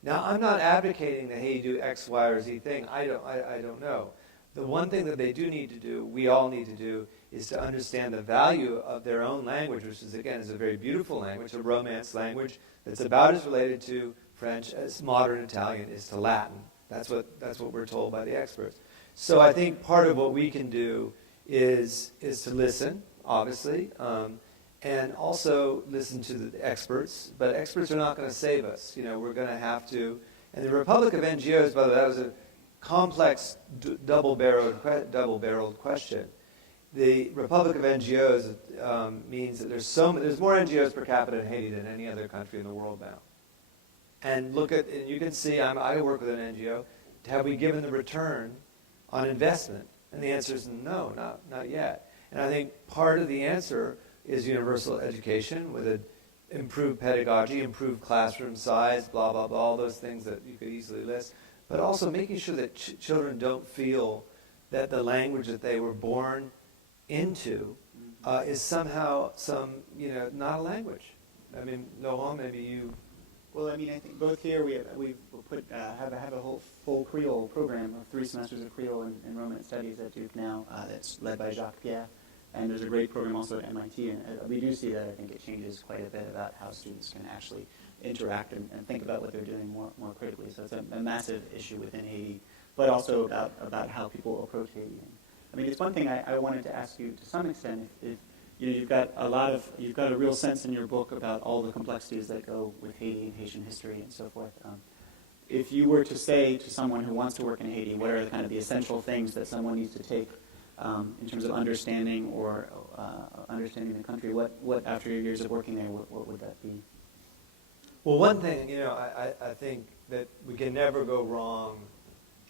Now, I'm not advocating that Haiti do X, Y, or Z thing. I don't know. The one thing that they do need to do, we all need to do, is to understand the value of their own language, which is, again, is a very beautiful language, a Romance language that's about as related to French as modern Italian is to Latin. That's what we're told by the experts. So I think part of what we can do is to listen, obviously, and also listen to the experts. But experts are not going to save us. We're going to have to. And the Republic of NGOs, by the way, that was a complex double-barreled question. The Republic of NGOs means that there's more NGOs per capita in Haiti than any other country in the world now. And you can see, I work with an NGO. Have we given the return on investment? And the answer is no, not yet. And I think part of the answer is universal education with improved pedagogy, improved classroom size, blah, blah, blah, all those things that you could easily list. But also making sure that children don't feel that the language that they were born into is somehow not a language. I mean, Laurent, maybe you... Well, I think both here we've put have a whole full Creole program of 3 semesters of Creole and Romance Studies at Duke now that's led by Jacques Pierre, and there's a great program also at MIT, and we do see that I think it changes quite a bit about how students can actually interact and think about what they're doing more critically. So it's a massive issue within Haiti, but also about how people approach Haiti. It's one thing I wanted to ask you to some extent if you've got a real sense in your book about all the complexities that go with Haiti and Haitian history and so forth. If you were to say to someone who wants to work in Haiti, what are the essential things that someone needs to take in terms of understanding or understanding the country? What after your years of working there, what would that be? Well, one thing, I think that we can never go wrong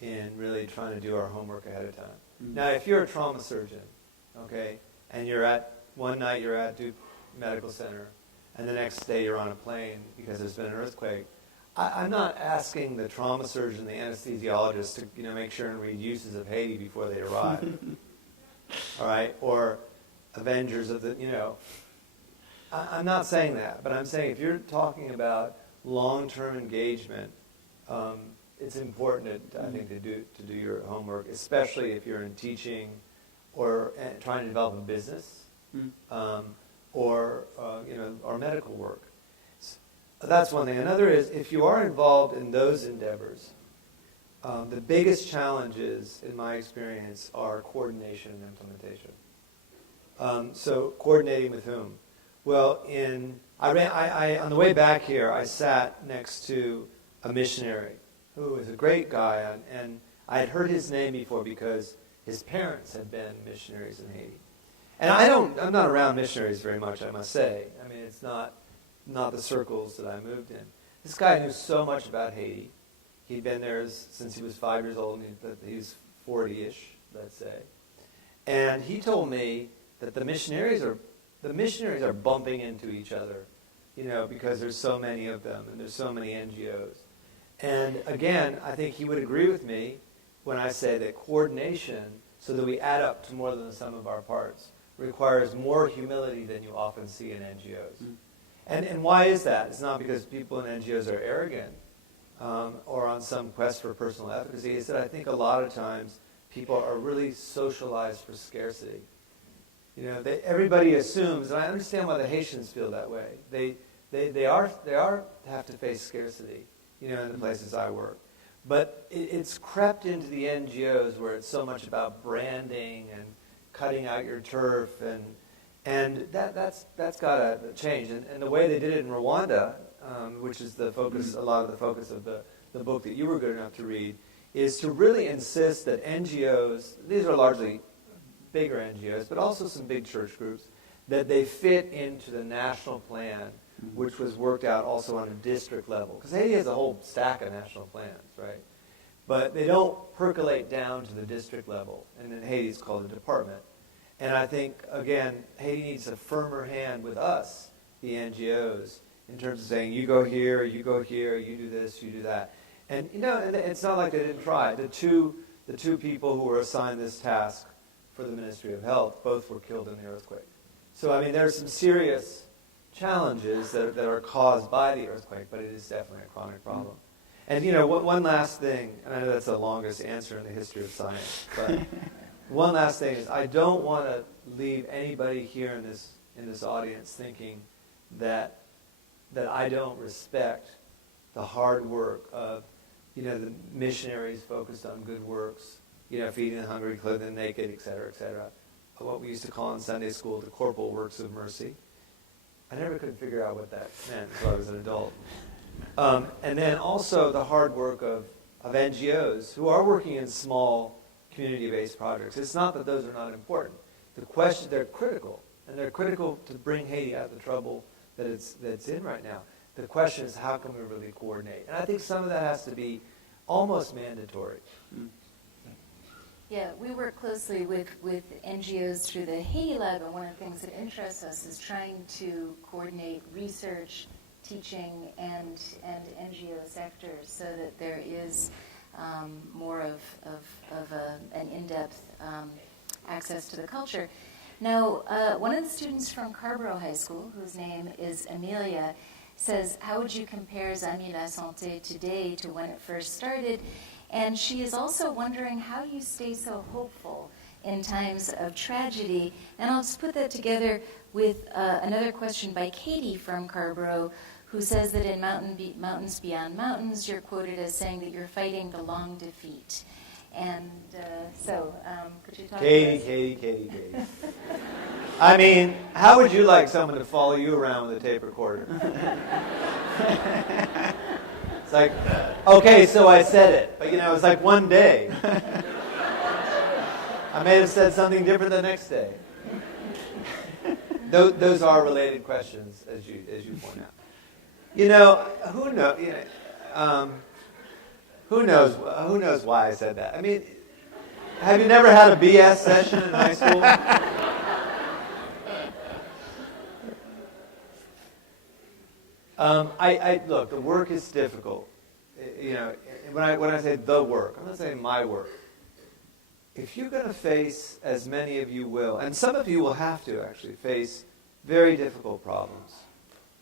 in really trying to do our homework ahead of time. Mm-hmm. Now, if you're a trauma surgeon, okay, and one night you're at Duke Medical Center, and the next day you're on a plane because there's been an earthquake, I'm not asking the trauma surgeon, the anesthesiologist, to make sure and read Uses of Haiti before they arrive, all right, or Avengers of the, I'm not saying that, but I'm saying if you're talking about long-term engagement, it's important, I think, to do your homework, especially if you're in teaching or trying to develop a business, or medical work. So that's one thing. Another is if you are involved in those endeavors, the biggest challenges, in my experience, are coordination and implementation. So coordinating with whom? Well, on the way back here, I sat next to a missionary who was a great guy, and I had heard his name before because his parents had been missionaries in Haiti. And I'm not around missionaries very much, I must say. It's not the circles that I moved in. This guy knew so much about Haiti. He'd been there since he was 5 years old, and he was 40-ish, let's say. And he told me that the missionaries are bumping into each other, because there's so many of them and there's so many NGOs. And again, I think he would agree with me when I say that coordination, so that we add up to more than the sum of our parts, requires more humility than you often see in NGOs. And why is that? It's not because people in NGOs are arrogant or on some quest for personal efficacy. It's that I think a lot of times people are really socialized for scarcity. Everybody assumes, and I understand why the Haitians feel that way. They have to face scarcity, in the places I work. But it's crept into the NGOs where it's so much about branding and cutting out your turf, and that's got to change. And the way they did it in Rwanda, which is the focus, a lot of the focus of the book that you were good enough to read, is to really insist that NGOs, these are largely bigger NGOs, but also some big church groups, that they fit into the national plan, which was worked out also on a district level. Because Haiti has a whole stack of national plans, right? But they don't percolate down to the district level. And in Haiti, it's called a department. And I think, again, Haiti needs a firmer hand with us, the NGOs, in terms of saying, you go here, you do this, you do that. And, and it's not like they didn't try. The two people who were assigned this task for the Ministry of Health, both were killed in the earthquake. So, there's some serious challenges that are caused by the earthquake, but it is definitely a chronic problem. And, one last thing, and I know that's the longest answer in the history of science, but one last thing is I don't want to leave anybody here in this audience thinking that I don't respect the hard work of the missionaries focused on good works, feeding the hungry, clothing the naked, et cetera, what we used to call in Sunday school the corporal works of mercy. I never could figure out what that meant until I was an adult. And then also the hard work of NGOs who are working in small community-based projects. It's not that those are not important. The question, they're critical, and they're critical to bring Haiti out of the trouble that it's in right now. The question is, how can we really coordinate? And I think some of that has to be almost mandatory. Yeah, we work closely with NGOs through the Haiti Lab, and one of the things that interests us is trying to coordinate research, teaching, and NGO sectors so that there is more of an in-depth access to the culture. Now, one of the students from Carborough High School, whose name is Amelia, says, how would you compare Amis La Santé today to when it first started? And she is also wondering how you stay so hopeful in times of tragedy. And I'll just put that together with another question by Katie from Carborough, who says that in Mountains Beyond Mountains, you're quoted as saying that you're fighting the long defeat. And could you talk about Katie. I mean, how would you like someone to follow you around with a tape recorder? It's like, okay, so I said it, but it's like one day. I may have said something different the next day. Those are related questions, as you point out. Who knows? Who knows why I said that? I mean, have you never had a BS session in high school? Look, the work is difficult. When I say the work, I'm not saying my work. If you're going to face, as many of you will, and some of you will have to actually face very difficult problems.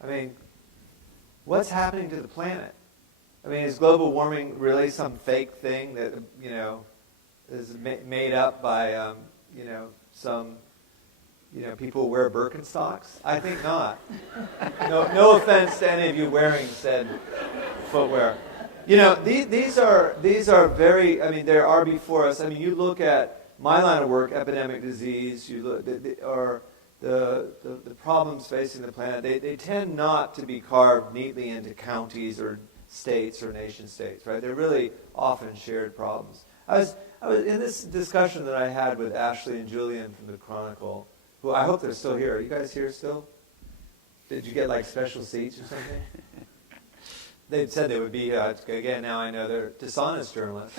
I mean, what's happening to the planet? I mean, is global warming really some fake thing that is made up by some people who wear Birkenstocks? I think not. No offense to any of you wearing said footwear. These are very. I mean, there are before us. I mean, you look at my line of work, epidemic disease. You look or the problems facing the planet. They tend not to be carved neatly into counties or states or nation states, right? They're really often shared problems. I was in this discussion that I had with Ashley and Julian from the Chronicle, who I hope they're still here. Are you guys here still? Did you get like special seats or something? They said they would be. Again, now I know they're dishonest journalists.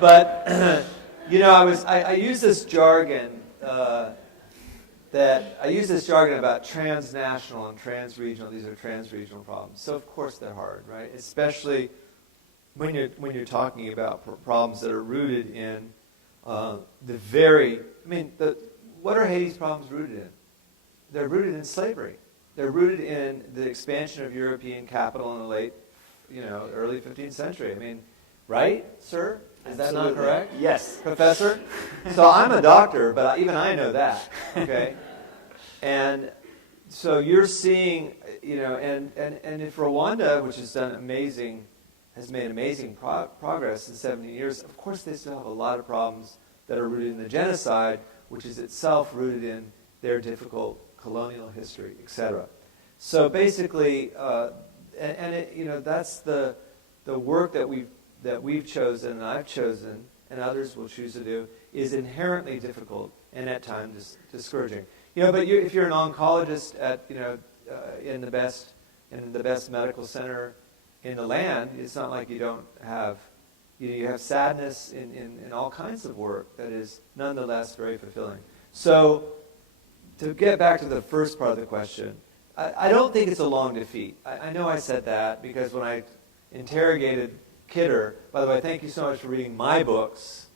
But I use this jargon. I use this jargon about transnational and transregional. These are transregional problems. So of course they're hard, right? Especially when you're talking about problems that are rooted in what are Haiti's problems rooted in? They're rooted in slavery. They're rooted in the expansion of European capital in the late, early 15th century. I mean, right, sir? Is that not correct? Yes. Professor? So I'm a doctor, but even I know that, okay? And so you're seeing, and if Rwanda, which has made amazing progress in 17 years, of course they still have a lot of problems that are rooted in the genocide, which is itself rooted in their difficult colonial history, etc. So basically, that's the work that we've chosen, and I've chosen, and others will choose to do, is inherently difficult and at times discouraging. But if you're an oncologist at in the best medical center in the land, it's not like you don't have you have sadness in all kinds of work that is nonetheless very fulfilling. So to get back to the first part of the question, I don't think it's a long defeat. I know I said that because when I interrogated Kidder, by the way, thank you so much for reading my books.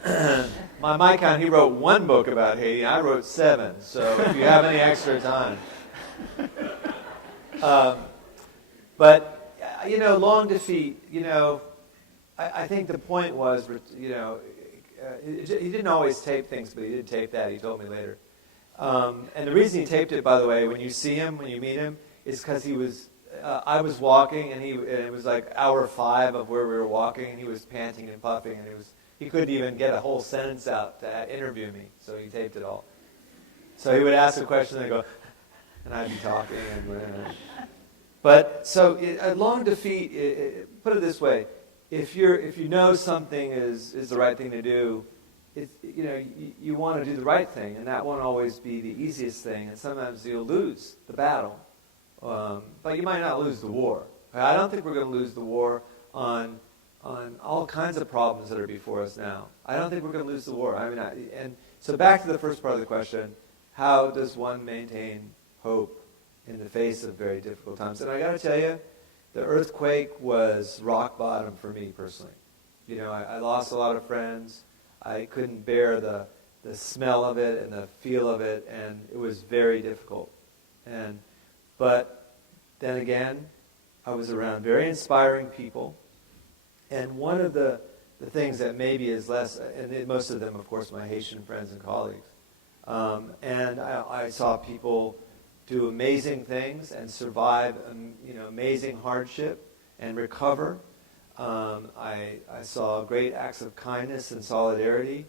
By my count, he wrote one book about Haiti. I wrote 7, so if you have any extra time. But, long defeat, I think the point was, he didn't always tape things, but he did tape that, he told me later. And the reason he taped it, by the way, when you see him, when you meet him, is because he was I was walking, and it was like hour 5 of where we were walking, and he was panting and puffing, and he couldn't even get a whole sentence out to interview me, so he taped it all. So he would ask a question, and I'd go, and I'd be talking. But so a long defeat, put it this way, if you know something is the right thing to do, you want to do the right thing, and that won't always be the easiest thing, and sometimes you'll lose the battle. But you might not lose the war. I don't think we're going to lose the war on all kinds of problems that are before us now. I don't think we're going to lose the war. And so back to the first part of the question, how does one maintain hope in the face of very difficult times? And I got to tell you, the earthquake was rock bottom for me personally. I lost a lot of friends. I couldn't bear the smell of it and the feel of it, and it was very difficult. But then again, I was around very inspiring people, and one of the things that maybe is less, and most of them, of course, my Haitian friends and colleagues, and I saw people do amazing things and survive, amazing hardship and recover. I saw great acts of kindness and solidarity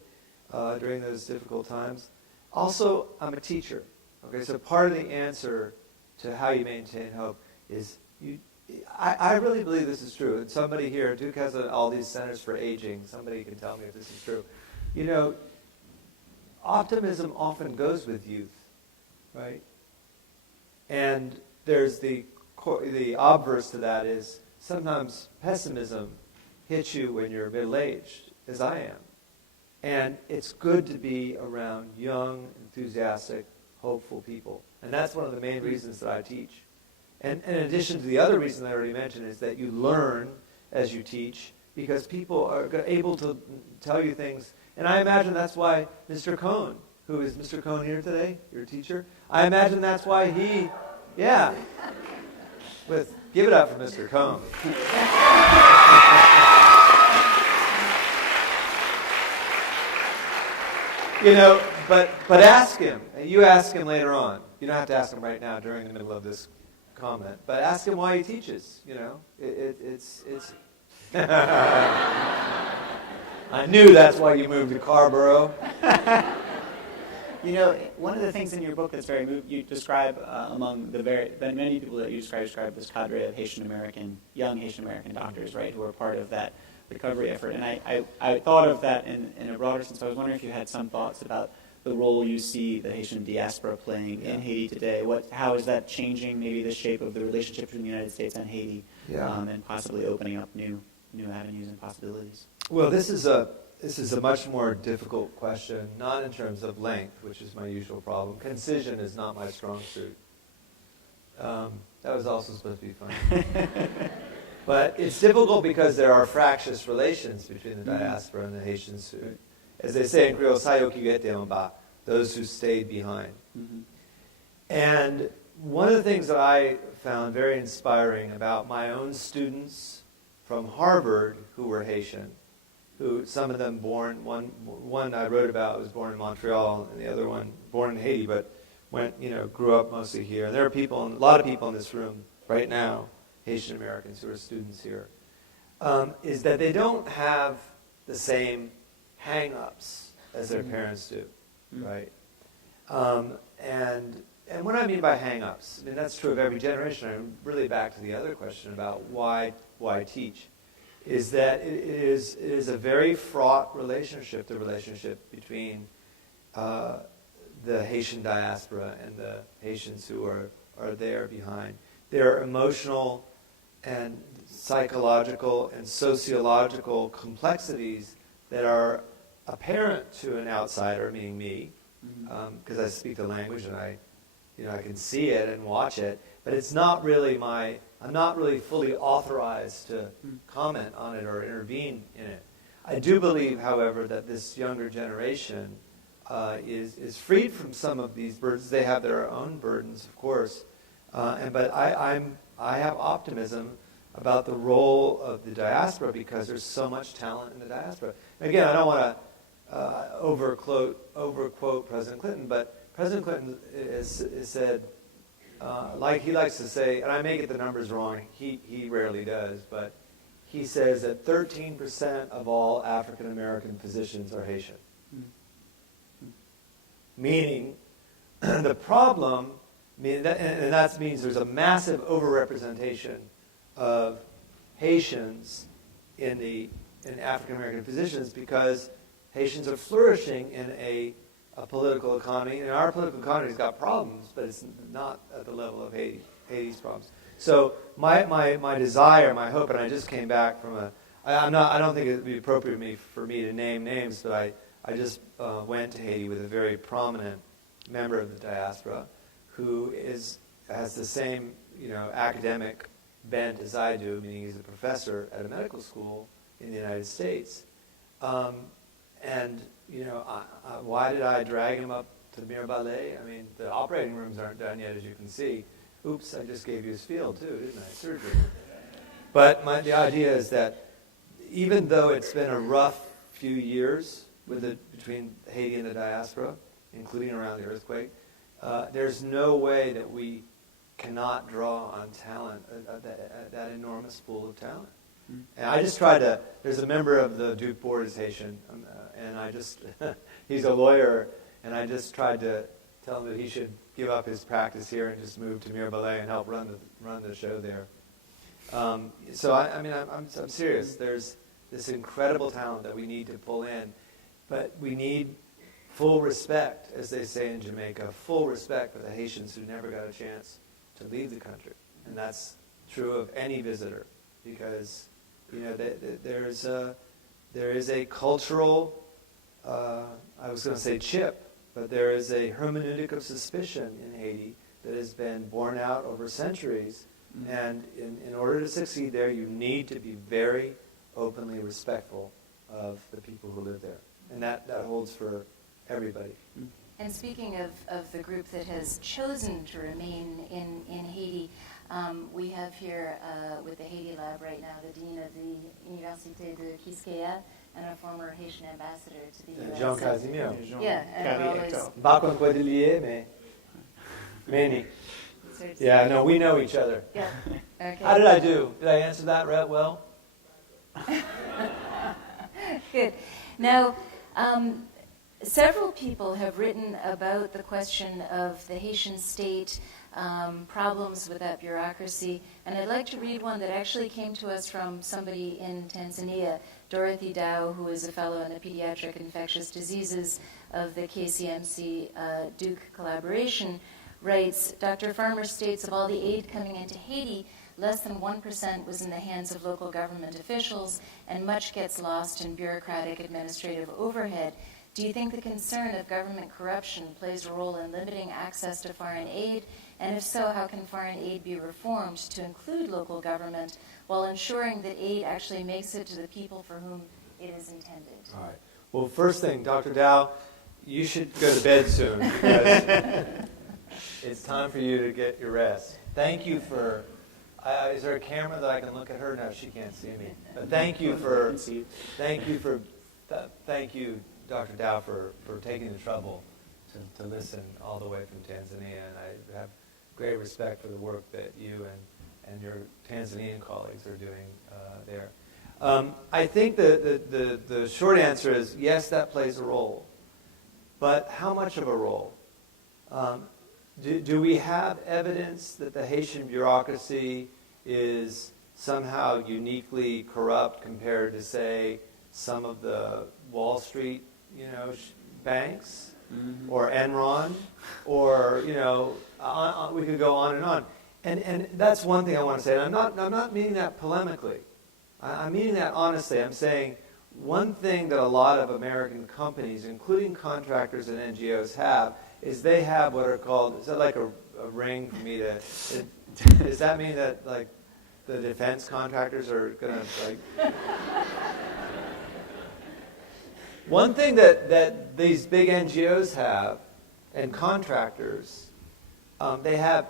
during those difficult times. Also, I'm a teacher. Okay, so part of the answer to how you maintain hope is I really believe this is true. And somebody here, Duke has all these centers for aging. Somebody can tell me if this is true. Optimism often goes with youth, right? And there's the obverse to that is sometimes pessimism hits you when you're middle-aged, as I am. And it's good to be around young, enthusiastic, hopeful people. And that's one of the main reasons that I teach. And in addition to the other reason I already mentioned is that you learn as you teach because people are able to tell you things. And I imagine that's why Mr. Cohn, who is Mr. Cohn here today, your teacher, I imagine that's why he, give it up for Mr. Cohn. But ask him. You ask him later on. You don't have to ask him right now during the middle of this comment. But ask him why he teaches. It's. I knew that's why you moved to Carborough. One of the things in your book that's very moving, you describe among the many people that you describe this cadre of young Haitian American doctors, right, who are part of that recovery effort. And I thought of that in a broader sense. I was wondering if you had some thoughts about the role you see the Haitian diaspora playing in Haiti today. How is that changing maybe the shape of the relationship between the United States and Haiti, and possibly opening up new avenues and possibilities? Well, this is a much more difficult question, not in terms of length, which is my usual problem. Concision is not my strong suit. That was also supposed to be funny. But it's difficult because there are fractious relations between the diaspora and the Haitians who, as they say in Creole, sayo ki gete en bas, those who stayed behind. Mm-hmm. And one of the things that I found very inspiring about my own students from Harvard who were Haitian, who some of them one I wrote about was born in Montreal, and the other one born in Haiti, but grew up mostly here. And there are a lot of people in this room right now, Haitian Americans who are students here, is that they don't have the same hang-ups as their parents do, right? And what I mean by hang-ups, that's true of every generation. I'm really back to the other question about why teach, is that it is a very fraught relationship, the relationship between the Haitian diaspora and the Haitians who are there behind. There are emotional and psychological and sociological complexities that are apparent to an outsider, meaning me, because I speak the language and I can see it and watch it, but it's not really I'm not really fully authorized to comment on it or intervene in it. I do believe, however, that this younger generation is freed from some of these burdens. They have their own burdens, of course, but I have optimism about the role of the diaspora because there's so much talent in the diaspora. And again, I don't want to overquote President Clinton, but President Clinton has said like he likes to say, and I may get the numbers wrong, he rarely does, but he says that 13% of all African American physicians are Haitian. Meaning, the problem, and that means there's a massive overrepresentation of Haitians in African American physicians because Haitians are flourishing in a political economy, and our political economy has got problems, but it's not at the level of Haiti's problems. So my desire, my hope, and I just came back from I don't think it would be appropriate for me to name names, but I just went to Haiti with a very prominent member of the diaspora who has the same academic bent as I do, meaning he's a professor at a medical school in the United States. Why did I drag him up to the Mirabale? I mean, the operating rooms aren't done yet, as you can see. Oops, I just gave you his field too, didn't I? Surgery. But the idea is that even though it's been a rough few years between Haiti and the diaspora, including around the earthquake, there's no way that we cannot draw on talent, that enormous pool of talent. And I just tried to, there's a member of the Duke board is Haitian, and he's a lawyer, and I just tried to tell him that he should give up his practice here and just move to Mirabale and help run the show there. So I'm serious. There's this incredible talent that we need to pull in, but we need full respect, as they say in Jamaica, full respect for the Haitians who never got a chance to leave the country, and that's true of any visitor, because there is a cultural, I was going to say chip, but there is a hermeneutic of suspicion in Haiti that has been borne out over centuries, and in order to succeed there, you need to be very openly respectful of the people who live there, and that holds for everybody. And speaking of the group that has chosen to remain in Haiti, we have here with the Haiti Lab right now the Dean of the Université de Quisqueya and a former Haitian ambassador to the U.S. Jean Casimir. Yeah, and we're always... Pas con quoi de lier, mais many. Yeah, no, we know each other. Yeah. Okay. How did I do? Did I answer that well? Good. Now, several people have written about the question of the Haitian state, problems with that bureaucracy, and I'd like to read one that actually came to us from somebody in Tanzania, Dorothy Dow, who is a fellow in the pediatric infectious diseases of the KCMC Duke collaboration, writes, Dr. Farmer states of all the aid coming into Haiti, less than 1% was in the hands of local government officials, and much gets lost in bureaucratic administrative overhead. Do you think the concern of government corruption plays a role in limiting access to foreign aid? And if so, how can foreign aid be reformed to include local government while ensuring that aid actually makes it to the people for whom it is intended? All right. Well, first thing, Dr. Dow, you should go to bed soon because it's time for you to get your rest. Thank you for... is there a camera that I can look at her? No, she can't see me. But thank you, Dr. Dow, for taking the trouble to listen all the way from Tanzania. And I have great respect for the work that you and your Tanzanian colleagues are doing there. I think the short answer is yes, that plays a role. But how much of a role? Do we have evidence that the Haitian bureaucracy is somehow uniquely corrupt compared to, say, some of the Wall Street, banks, or Enron, or we could go on and on. And that's one thing I want to say. And I'm not meaning that polemically. I'm meaning that honestly. I'm saying one thing that a lot of American companies, including contractors and NGOs, have is they have what are called, is that like a ring for me to, does that mean that like the defense contractors are going to like... One thing that these big NGOs have, and contractors, they have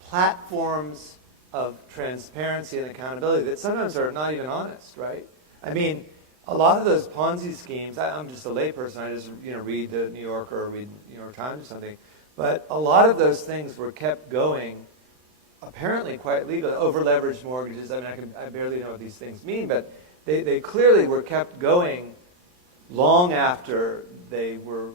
platforms of transparency and accountability that sometimes are not even honest, right? I mean, a lot of those Ponzi schemes, I'm just a layperson, I just read the New Yorker or read New York Times or something, But a lot of those things were kept going, apparently quite legally. Over-leveraged mortgages, I mean, I barely know what these things mean, but they clearly were kept going long after they were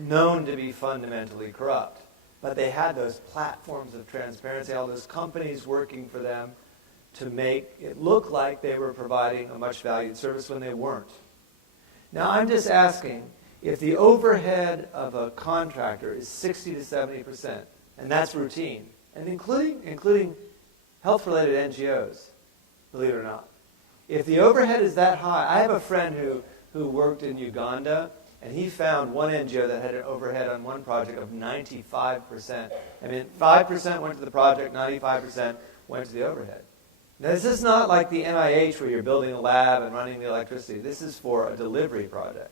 known to be fundamentally corrupt. But they had those platforms of transparency, all those companies working for them to make it look like they were providing a much valued service when they weren't. Now, I'm just asking, if the overhead of a contractor is 60 to 70%, and that's routine, and including health-related NGOs, believe it or not, if the overhead is that high, I have a friend who worked in Uganda, and he found one NGO that had an overhead on one project of 95%. I mean, 5% went to the project, 95% went to the overhead. Now, this is not like the NIH where you're building a lab and running the electricity. This is for a delivery project.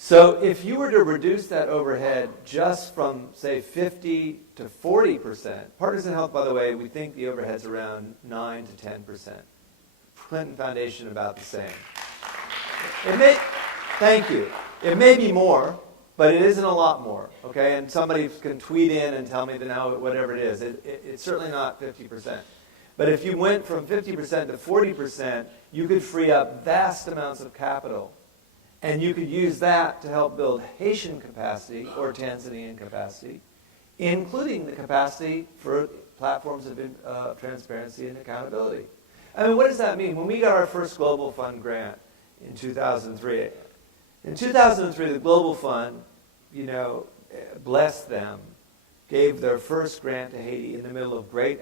So if you were to reduce that overhead just from, say, 50 to 40%, Partisan Health, by the way, we think the overhead's around 9 to 10%. Clinton Foundation, about the same. Thank you. It may be more, but it isn't a lot more, okay? And somebody can tweet in and tell me that now whatever it is. It's certainly not 50%. But if you went from 50% to 40%, you could free up vast amounts of capital. And you could use that to help build Haitian capacity or Tanzanian capacity, including the capacity for platforms of transparency and accountability. I mean, what does that mean? When we got our first Global Fund grant in 2003, the Global Fund, blessed them, gave their first grant to Haiti in the middle of great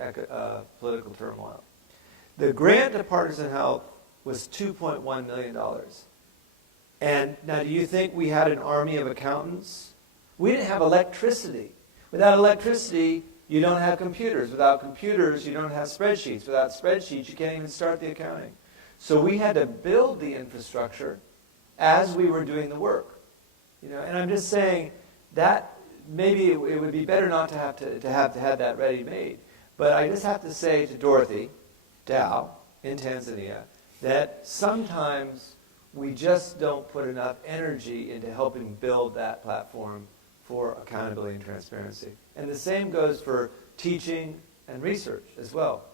political turmoil. The grant to Partisan Health was $2.1 million. And now, do you think we had an army of accountants? We didn't have electricity. Without electricity, you don't have computers. Without computers, you don't have spreadsheets. Without spreadsheets, you can't even start the accounting. So we had to build the infrastructure as we were doing the work. And I'm just saying that maybe it would be better not to have that ready-made. But I just have to say to Dorothy Dow in Tanzania that sometimes we just don't put enough energy into helping build that platform for accountability and transparency. And the same goes for teaching and research as well.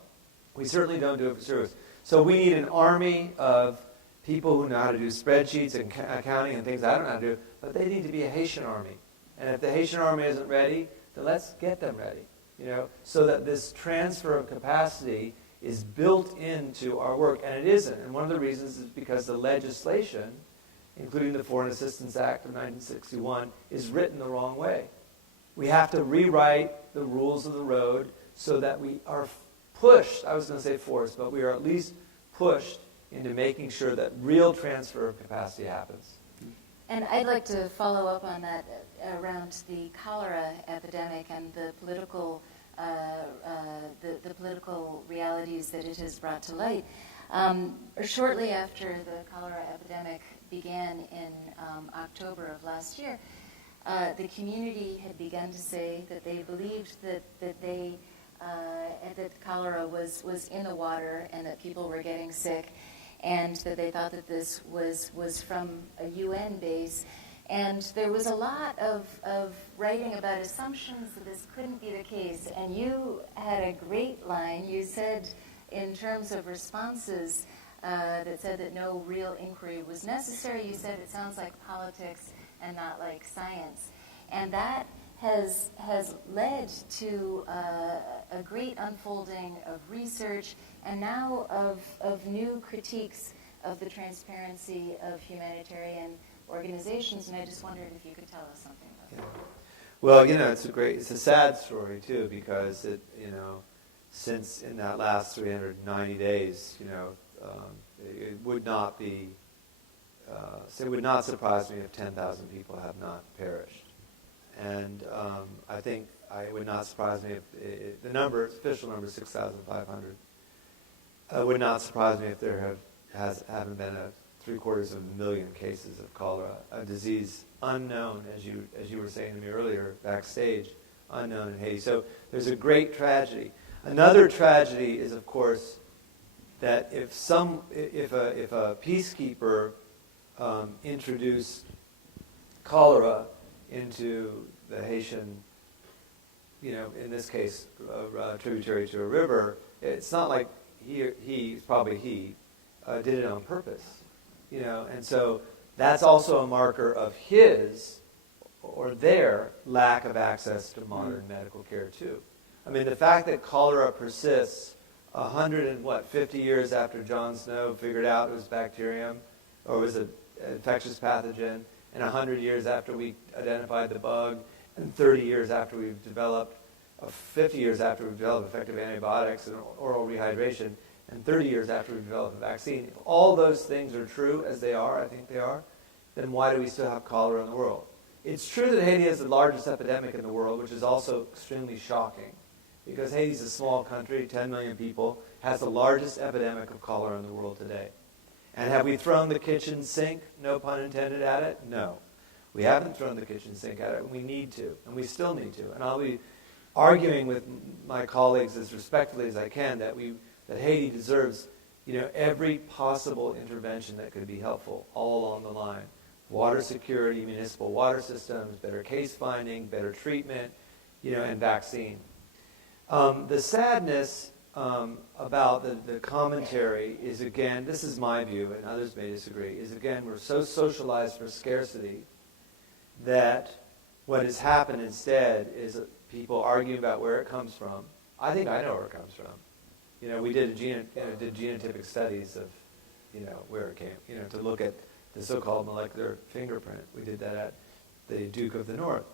We certainly don't do it for service. So we need an army of people who know how to do spreadsheets and accounting and things I don't know how to do, but they need to be a Haitian army. And if the Haitian army isn't ready, then let's get them ready, so that this transfer of capacity is built into our work, and it isn't. And one of the reasons is because the legislation, including the Foreign Assistance Act of 1961, is written the wrong way. We have to rewrite the rules of the road so that we are pushed, I was going to say forced, but we are at least pushed into making sure that real transfer of capacity happens. And I'd like to follow up on that around the cholera epidemic and the political the political realities that it has brought to light. Shortly after the cholera epidemic began in October of last year, the community had begun to say that they believed that cholera was in the water and that people were getting sick, and that they thought that this was from a UN base. And there was a lot of writing about assumptions that this couldn't be the case. And you had a great line. You said, in terms of responses that said that no real inquiry was necessary, you said it sounds like politics and not like science. And that has led to a great unfolding of research and now of new critiques of the transparency of humanitarian organizations, and I just wondered if you could tell us something about that. Well, it's a sad story too, because since in that last 390 days, it would not surprise me if 10,000 people have not perished, and I think it would not surprise me if the official number is 6,500. It would not surprise me if there haven't been 750,000 cases of cholera, a disease unknown, as you were saying to me earlier backstage, unknown in Haiti. So there's a great tragedy. Another tragedy is, of course, that if a peacekeeper introduced cholera into the Haitian, in this case, tributary to a river, it's not like he did it on purpose, and so that's also a marker of his or their lack of access to modern medical care too. I mean, the fact that cholera persists 150 years after John Snow figured out it was bacterium or was an infectious pathogen, and 100 years after we identified the bug, and 30 years after we've developed, 50 years after we've developed effective antibiotics and oral rehydration, and 30 years after we've developed a vaccine. If all those things are true, as they are, I think they are, then why do we still have cholera in the world? It's true that Haiti has the largest epidemic in the world, which is also extremely shocking, because Haiti's a small country, 10 million people, has the largest epidemic of cholera in the world today. And have we thrown the kitchen sink, no pun intended, at it? No. We haven't thrown the kitchen sink at it, and we need to, and we still need to. And I'll be arguing with my colleagues as respectfully as I can that Haiti deserves, every possible intervention that could be helpful all along the line. Water security, municipal water systems, better case finding, better treatment, and vaccine. The sadness about the commentary is, again, this is my view, and others may disagree, is, again, we're so socialized for scarcity that what has happened instead is people arguing about where it comes from. I think I know where it comes from. We did did genotypic studies of, where it came, to look at the so-called molecular fingerprint. We did that at the Duke of the North.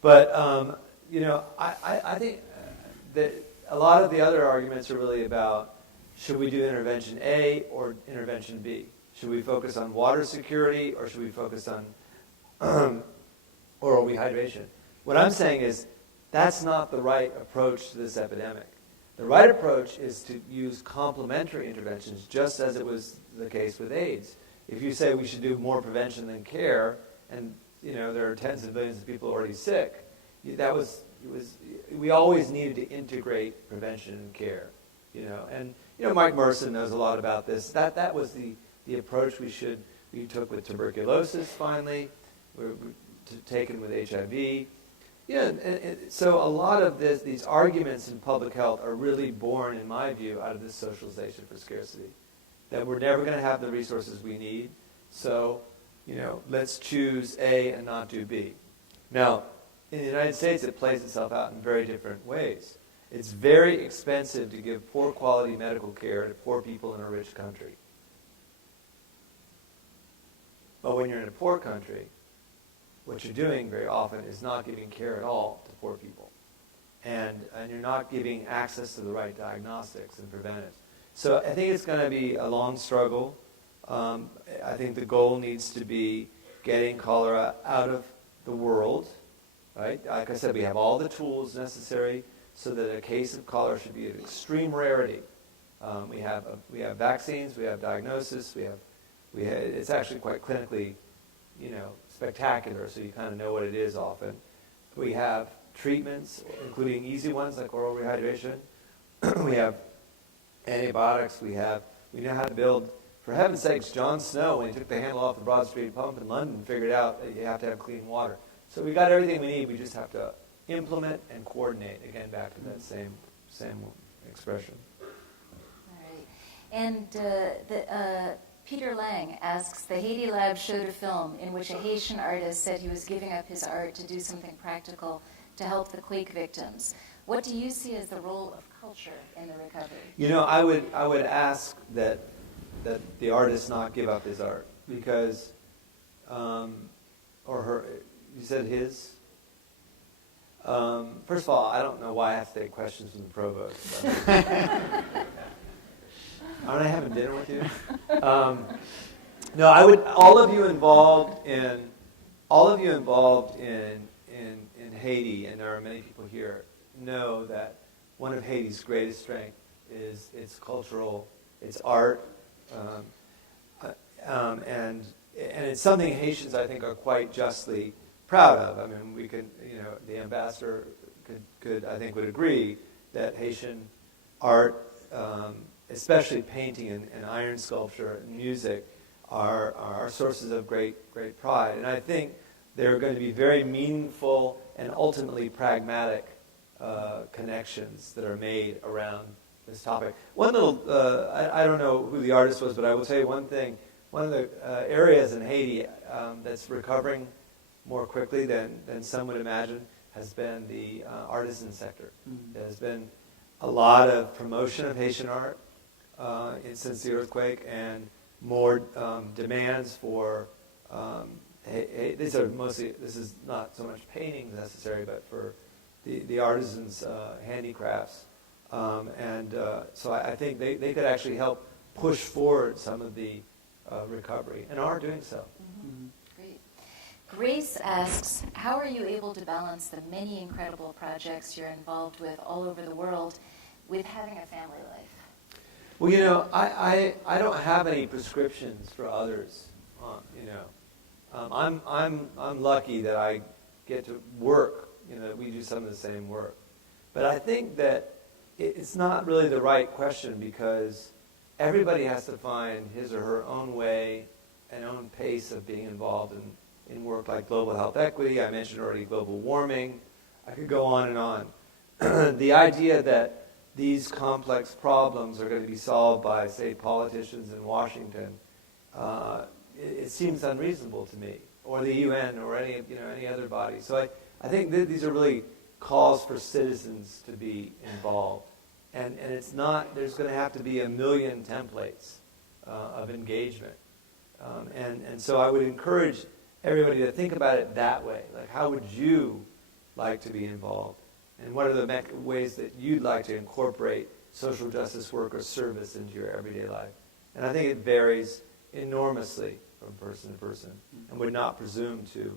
But, I think that a lot of the other arguments are really about, should we do intervention A or intervention B? Should we focus on water security or should we focus on oral rehydration? What I'm saying is that's not the right approach to this epidemic. The right approach is to use complementary interventions, just as it was the case with AIDS. If you say we should do more prevention than care, and there are tens of millions of people already sick, we always needed to integrate prevention and care. And Mike Merson knows a lot about this. That was the approach we took with tuberculosis. Finally, we're taken with HIV. And so a lot of these arguments in public health are really born, in my view, out of this socialization for scarcity. That we're never going to have the resources we need, so let's choose A and not do B. Now, in the United States, it plays itself out in very different ways. It's very expensive to give poor quality medical care to poor people in a rich country. But when you're in a poor country, what you're doing very often is not giving care at all to poor people. And you're not giving access to the right diagnostics and preventives. So I think it's going to be a long struggle. I think the goal needs to be getting cholera out of the world. Right? Like I said, we have all the tools necessary so that a case of cholera should be an extreme rarity. We have vaccines, we have diagnosis, it's actually quite clinically, spectacular, so you kind of know what it is often. We have treatments, including easy ones like oral rehydration. We have antibiotics. We know how to build. For heaven's sakes, John Snow, when he took the handle off the Broad Street pump in London, figured out that you have to have clean water. So we got everything we need. We just have to implement and coordinate. Again, back to that same expression. All right. And Peter Lange asks, the Haiti Lab showed a film in which a Haitian artist said he was giving up his art to do something practical to help the quake victims. What do you see as the role of culture in the recovery? I would ask that the artist not give up his art because, or her. You said his. First of all, I don't know why I have to take questions from the provost. Aren't I having dinner with you? No, I would. All of you involved in Haiti, and there are many people here, know that one of Haiti's greatest strengths is its cultural, its art, and it's something Haitians, I think, are quite justly proud of. I mean, we could, the ambassador could I think, would agree that Haitian art, especially painting and iron sculpture and music, are sources of great pride. And I think they're going to be very meaningful and ultimately pragmatic connections that are made around this topic. One little, I don't know who the artist was, but I will tell you one thing. One of the areas in Haiti that's recovering more quickly than some would imagine has been the artisan sector. Mm-hmm. There has been a lot of promotion of Haitian art since the earthquake, and more demands for, this is not so much paintings necessary, but for the artisans' handicrafts. So I think they could actually help push forward some of the recovery, and are doing so. Mm-hmm. Great. Grace asks, how are you able to balance the many incredible projects you're involved with all over the world with having a family life? Well, you know, I don't have any prescriptions for others. I'm lucky that I get to work. That we do some of the same work. But I think that it's not really the right question, because everybody has to find his or her own way and own pace of being involved in work like global health equity. I mentioned already global warming. I could go on and on. The idea that these complex problems are going to be solved by, say, politicians in Washington, it seems unreasonable to me, or the UN, or any other body. So I think that these are really calls for citizens to be involved. And it's not, there's going to have to be a million templates of engagement. And so I would encourage everybody to think about it that way. Like, how would you like to be involved? And what are the ways that you'd like to incorporate social justice work or service into your everyday life? And I think it varies enormously from person to person, and would not presume to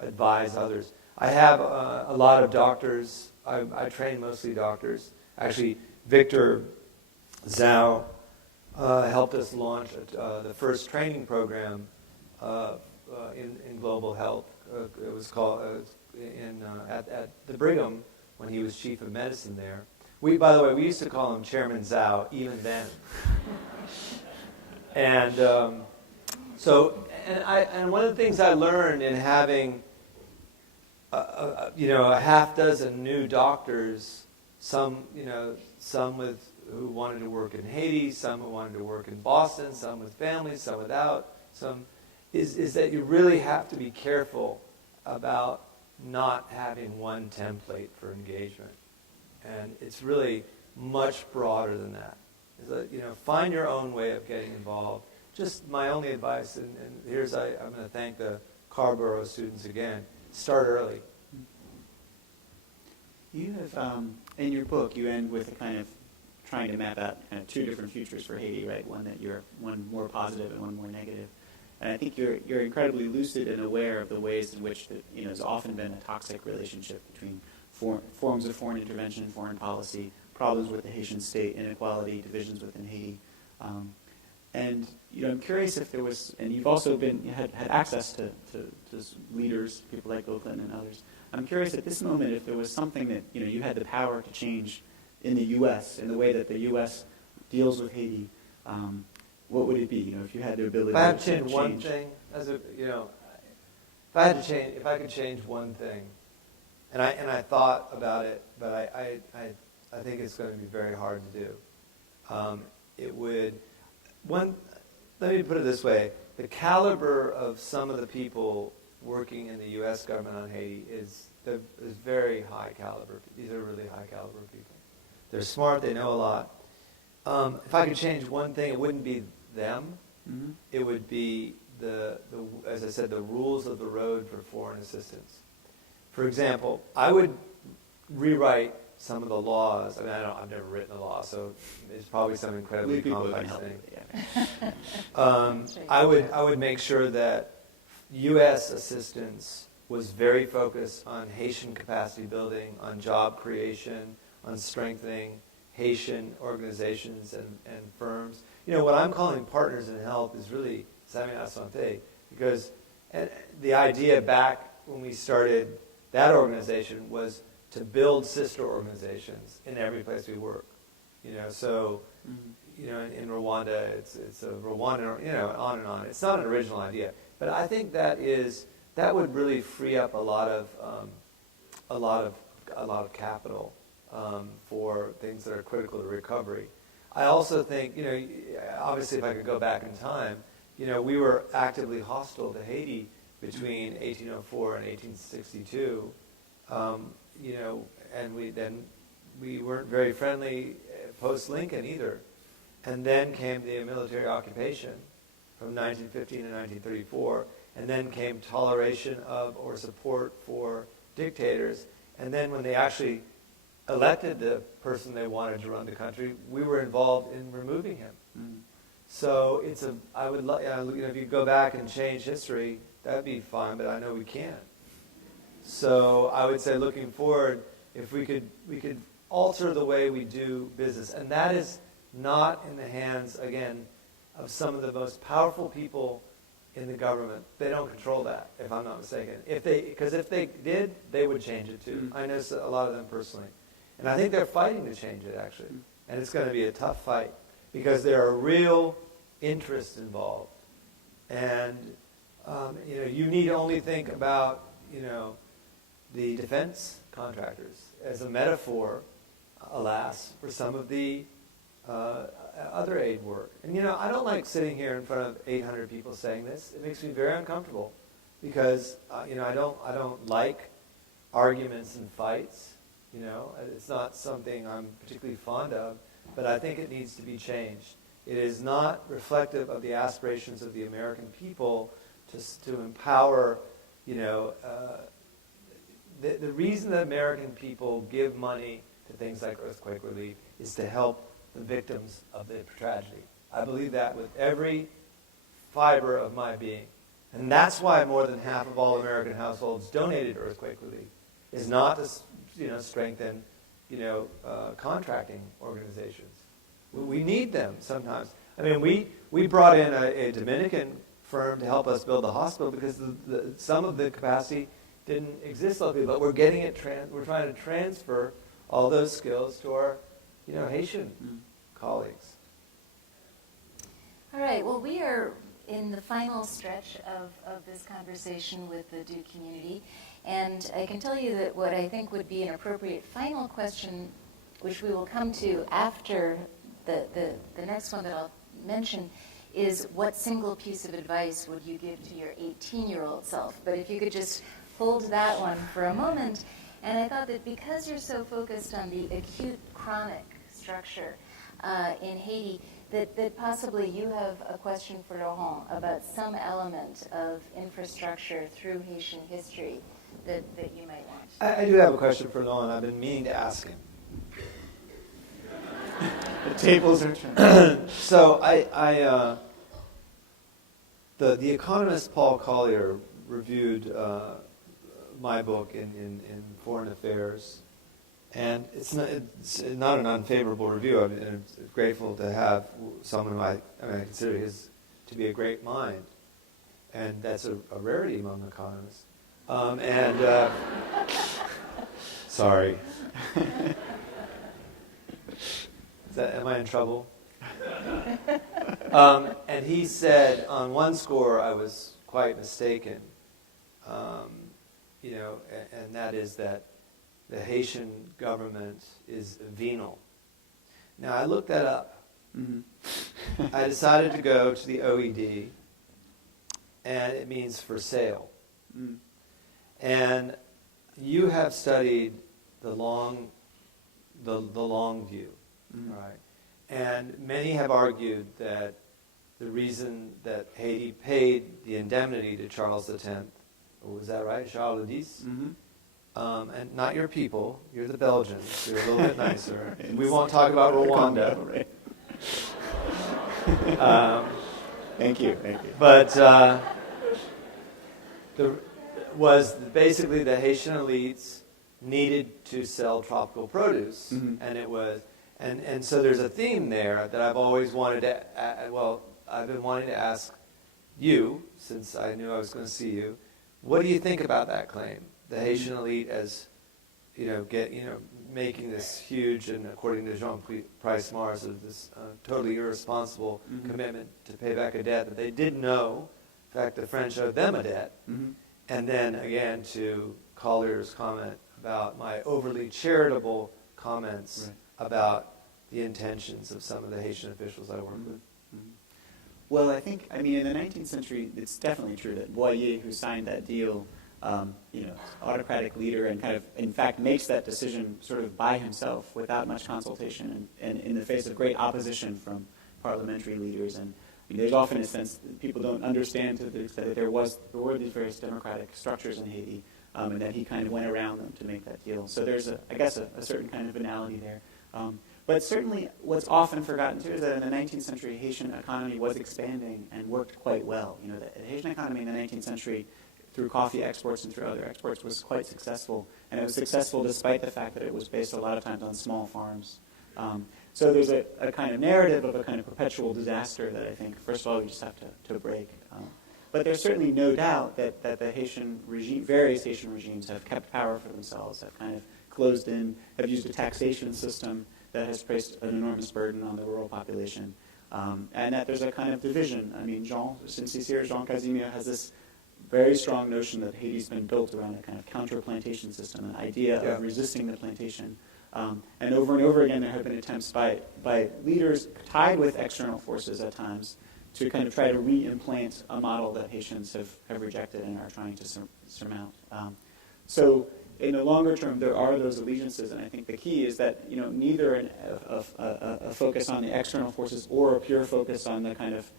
advise others. I have a lot of doctors. I train mostly doctors. Actually, Victor Zhao helped us launch the first training program in global health. It was called at the Brigham when he was chief of medicine there. By the way, we used to call him Chairman Zhao even then. And and one of the things I learned in having a half dozen new doctors, some who wanted to work in Haiti, some who wanted to work in Boston, some with families, some without, is that you really have to be careful about not having one template for engagement. And it's really much broader than that. Is that, find your own way of getting involved. Just my only advice, and I'm going to thank the Carborough students again, start early. You have, in your book, you end with a kind of trying to map out kind of two different futures for Haiti, right? One more positive and one more negative. And I think you're incredibly lucid and aware of the ways in which has often been a toxic relationship between forms of foreign intervention and foreign policy, problems with the Haitian state, inequality, divisions within Haiti. And I'm curious if there was, and you've also had access to leaders, people like Bill Clinton and others. I'm curious at this moment if there was something that you had the power to change in the U.S. in the way that the U.S. deals with Haiti. What would it be? If you had the ability. If I had to to change one thing, if I could change one thing, and I thought about it, but I think it's going to be very hard to do. It would. Let me put it this way: the caliber of some of the people working in the U.S. government on Haiti is very high caliber. These are really high caliber people. They're smart. They know a lot. If I could change one thing, it wouldn't be them. Mm-hmm. It would be as I said, the rules of the road for foreign assistance. For example, I would rewrite some of the laws. I mean, I've never written a law, so it's probably some incredibly complex thing. I would make sure that U.S. assistance was very focused on Haitian capacity building, on job creation, on strengthening Haitian organizations and firms. What I'm calling partners in health is really Sami Asante, because the idea back when we started that organization was to build sister organizations in every place we work. In Rwanda, it's a Rwanda, on and on. It's not an original idea, but I think that would really free up a lot of a lot of capital for things that are critical to recovery. I also think, obviously if I could go back in time, we were actively hostile to Haiti between 1804 and 1862, and we weren't very friendly post-Lincoln either. And then came the military occupation from 1915 to 1934, and then came toleration of or support for dictators. And then when they actually elected the person they wanted to run the country, we were involved in removing him. Mm. So I would love, if you go back and change history, that'd be fine, but I know we can't. So I would say, looking forward, if we could alter the way we do business, and that is not in the hands, again, of some of the most powerful people in the government. They don't control that, if I'm not mistaken. Because if they did, they would change it too. I know a lot of them personally. And I think they're fighting to change it, actually. And it's going to be a tough fight, because there are real interests involved. And, you need only think about, the defense contractors as a metaphor, alas, for some of the other aid work. And, I don't like sitting here in front of 800 people saying this. It makes me very uncomfortable, because, I don't like arguments and fights. It's not something I'm particularly fond of, but I think it needs to be changed. It is not reflective of the aspirations of the American people to empower, the reason that American people give money to things like earthquake relief is to help the victims of the tragedy. I believe that with every fiber of my being. And that's why more than half of all American households donated earthquake relief, is not to strengthen contracting organizations. We need them sometimes. I mean, we brought in a Dominican firm to help us build the hospital because some of the capacity didn't exist locally, but we're getting it. We're trying to transfer all those skills to our, Haitian colleagues. All right. Well, we are in the final stretch of this conversation with the Duke community, and I can tell you that what I think would be an appropriate final question, which we will come to after the next one that I'll mention, is what single piece of advice would you give to your 18-year-old self? But if you could just hold that one for a moment. And I thought that because you're so focused on the acute chronic structure in Haiti, that possibly you have a question for Laurent about some element of infrastructure through Haitian history that you might want. I do have a question for Laurent. I've been meaning to ask him. The tables are turned. So the economist Paul Collier reviewed my book in Foreign Affairs, and it's not an unfavorable review. I'm grateful to have someone who I consider to be a great mind, and that's a rarity among economists. Sorry. Am I in trouble? And he said, on one score, I was quite mistaken. And that is that the Haitian government is venal. Now, I looked that up. Mm-hmm. I decided to go to the OED, and it means for sale. Mm. And you have studied the long view, right? And many have argued that the reason that Haiti paid the indemnity to Charles X, was that right, Charles X? Mm-hmm. And not your people, you're the Belgians, you're a little bit nicer. We won't talk about Rwanda. Thank you. But was basically the Haitian elites needed to sell tropical produce, mm-hmm. and it was, and so there's a theme there that I've always wanted to. I've been wanting to ask you, since I knew I was going to see you. What do you think about that claim? The Haitian elite as, making this huge, and according to Jean Price Mars, this totally irresponsible mm-hmm. commitment to pay back a debt that they didn't know. In fact, the French owed them a debt. Mm-hmm. And then, again, to Collier's comment about my overly charitable comments about the intentions of some of the Haitian officials I work with. Well, I think, in the 19th century, it's definitely true that Boyer, who signed that deal, autocratic leader, and kind of, in fact, makes that decision sort of by himself without much consultation and in the face of great opposition from parliamentary leaders. And there's often a sense that people don't understand to the extent that there were these various democratic structures in Haiti, and that he kind of went around them to make that deal. So there's, I guess, a certain kind of banality there. But certainly what's often forgotten, too, is that in the 19th century, Haitian economy was expanding and worked quite well. The Haitian economy in the 19th century, through coffee exports and through other exports, was quite successful. And it was successful despite the fact that it was based a lot of times on small farms. So there's a kind of narrative of a kind of perpetual disaster that I think, first of all, we just have to break. But there's certainly no doubt that the Haitian regime, various Haitian regimes have kept power for themselves, have kind of closed in, have used a taxation system that has placed an enormous burden on the rural population, and that there's a kind of division. Jean, since he's here, Jean Casimir has this very strong notion that Haiti's been built around a kind of counter-plantation system, an idea of resisting the plantation. And over again, there have been attempts by leaders tied with external forces at times to kind of try to re-implant a model that Haitians have rejected and are trying to surmount. So in the longer term, there are those allegiances, and I think the key is that neither a focus on the external forces or a pure focus on the kind of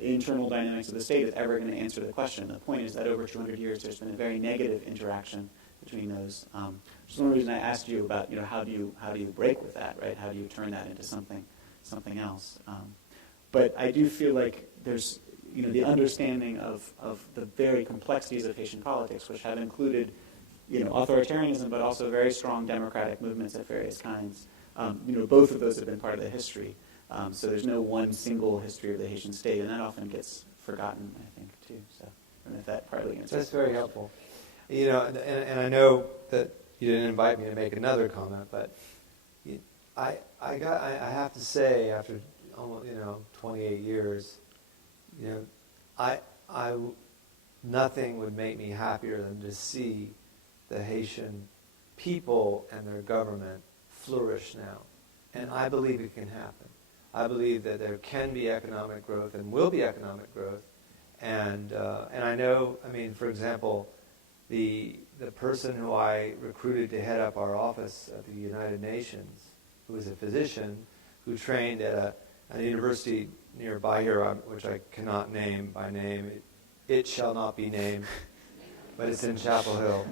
internal dynamics of the state is ever going to answer the question. The point is that over 200 years, there's been a very negative interaction between those. Which is one reason I asked you about how do you break with that, right? How do you turn that into something else? But I do feel like there's the understanding of the very complexities of Haitian politics, which have included authoritarianism, but also very strong democratic movements of various kinds. Both of those have been part of the history. So there's no one single history of the Haitian state, and that often gets forgotten, I think, too. So I don't know if that partly answers. That's very helpful. And I know that you didn't invite me to make another comment, but I have to say, after almost 28 years, nothing would make me happier than to see the Haitian people and their government flourish now. And I believe it can happen. I believe that there can be economic growth and will be economic growth. And I know, for example, the person who I recruited to head up our office at the United Nations, who was a physician, who trained at a university nearby here, which I cannot name by name. It shall not be named, but it's in Chapel Hill.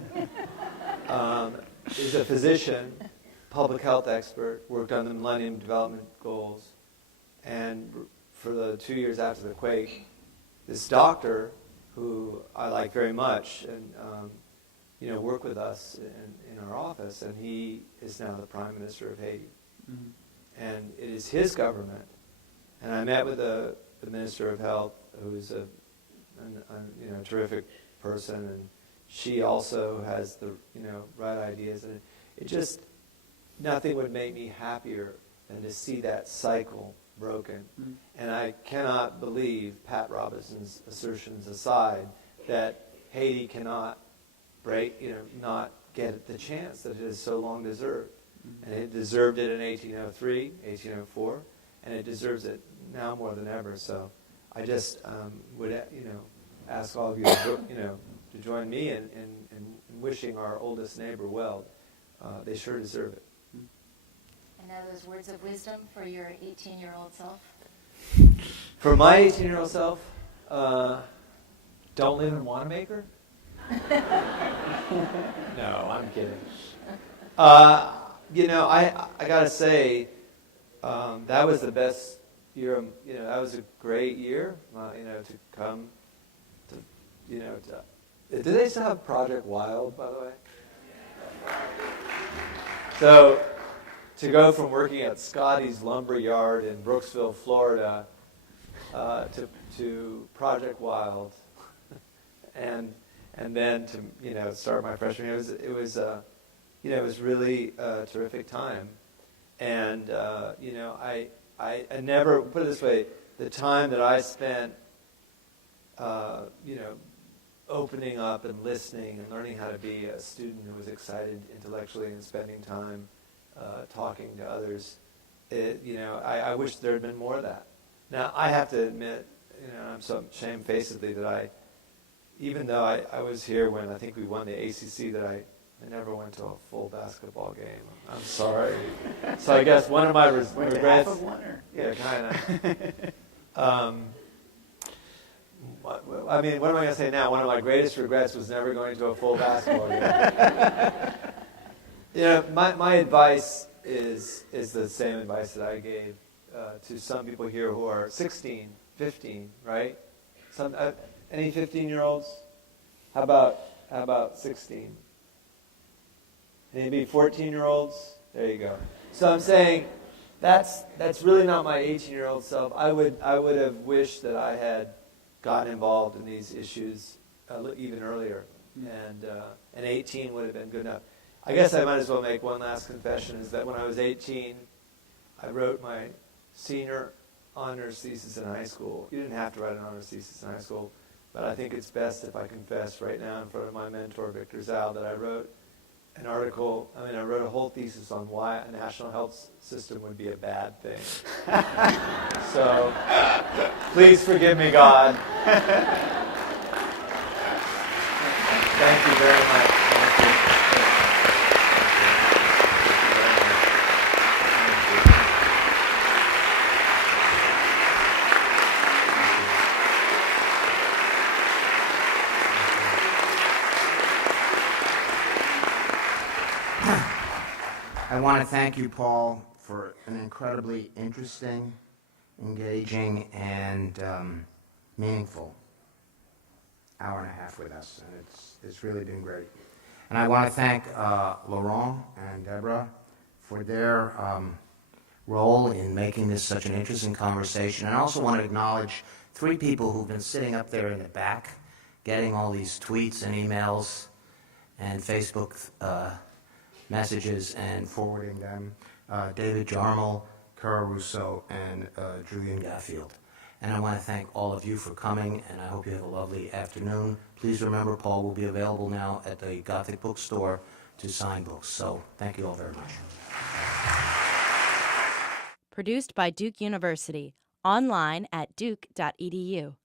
Is a physician, public health expert, worked on the Millennium Development Goals, and for the 2 years after the quake, this doctor, who I like very much, and worked with us in our office, and he is now the Prime Minister of Haiti. Mm-hmm. And it is his government. And I met with the Minister of Health, who's a terrific person, and she also has the right ideas. And it just, nothing would make me happier than to see that cycle broken. Mm-hmm. And I cannot believe, Pat Robinson's assertions aside, that Haiti cannot not get the chance that it has so long deserved. Mm-hmm. And it deserved it in 1803, 1804, and it deserves it now more than ever. So I just would ask all of you to join me in wishing our oldest neighbor well. They sure deserve it. And now those words of wisdom for your 18-year-old self. For my 18-year-old self, don't live in Wanamaker. No, I'm kidding. I gotta say, that was the best year. That was a great year. To come to, do they still have Project Wild, by the way? So, to go from working at Scotty's Lumber Yard in Brooksville, Florida, to Project Wild, and then to start my freshman year, it was really a terrific time, and I never, put it this way, the time that I spent opening up and listening and learning how to be a student who was excited intellectually and spending time talking to others. I wish there had been more of that. Now, I have to admit, I'm so shamefacedly that even though I was here when I think we won the ACC, that I never went to a full basketball game. I'm sorry. So I guess one of my regrets. Half of one, or? Yeah, kind of. What am I going to say now? One of my greatest regrets was never going to a full basketball game. My advice is the same advice that I gave to some people here who are 16, 15, right? Any 15-year-olds? How about 16? Maybe 14-year-olds? There you go. So I'm saying that's really not my 18-year-old self. I would have wished that I had gotten involved in these issues even earlier, and 18 would have been good enough. I guess I might as well make one last confession, is that when I was 18, I wrote my senior honors thesis in high school. You didn't have to write an honors thesis in high school, but I think it's best if I confess right now in front of my mentor, Victor Zal, that I wrote I wrote a whole thesis on why a national health system would be a bad thing. So, please forgive me, God. Thank you very much. Thank you. I want to thank you, Paul, for an incredibly interesting, engaging, and meaningful hour and a half with us, and it's really been great. And I want to thank Laurent and Deborah for their role in making this such an interesting conversation. And I also want to acknowledge 3 people who've been sitting up there in the back, getting all these tweets and emails and Facebook messages and forwarding them, David Jarmel, Cara Rousseau, and Julian Gaffield. And I want to thank all of you for coming, and I hope you have a lovely afternoon. Please remember, Paul will be available now at the Gothic Bookstore to sign books. So thank you all very much. Produced by Duke University. Online at duke.edu.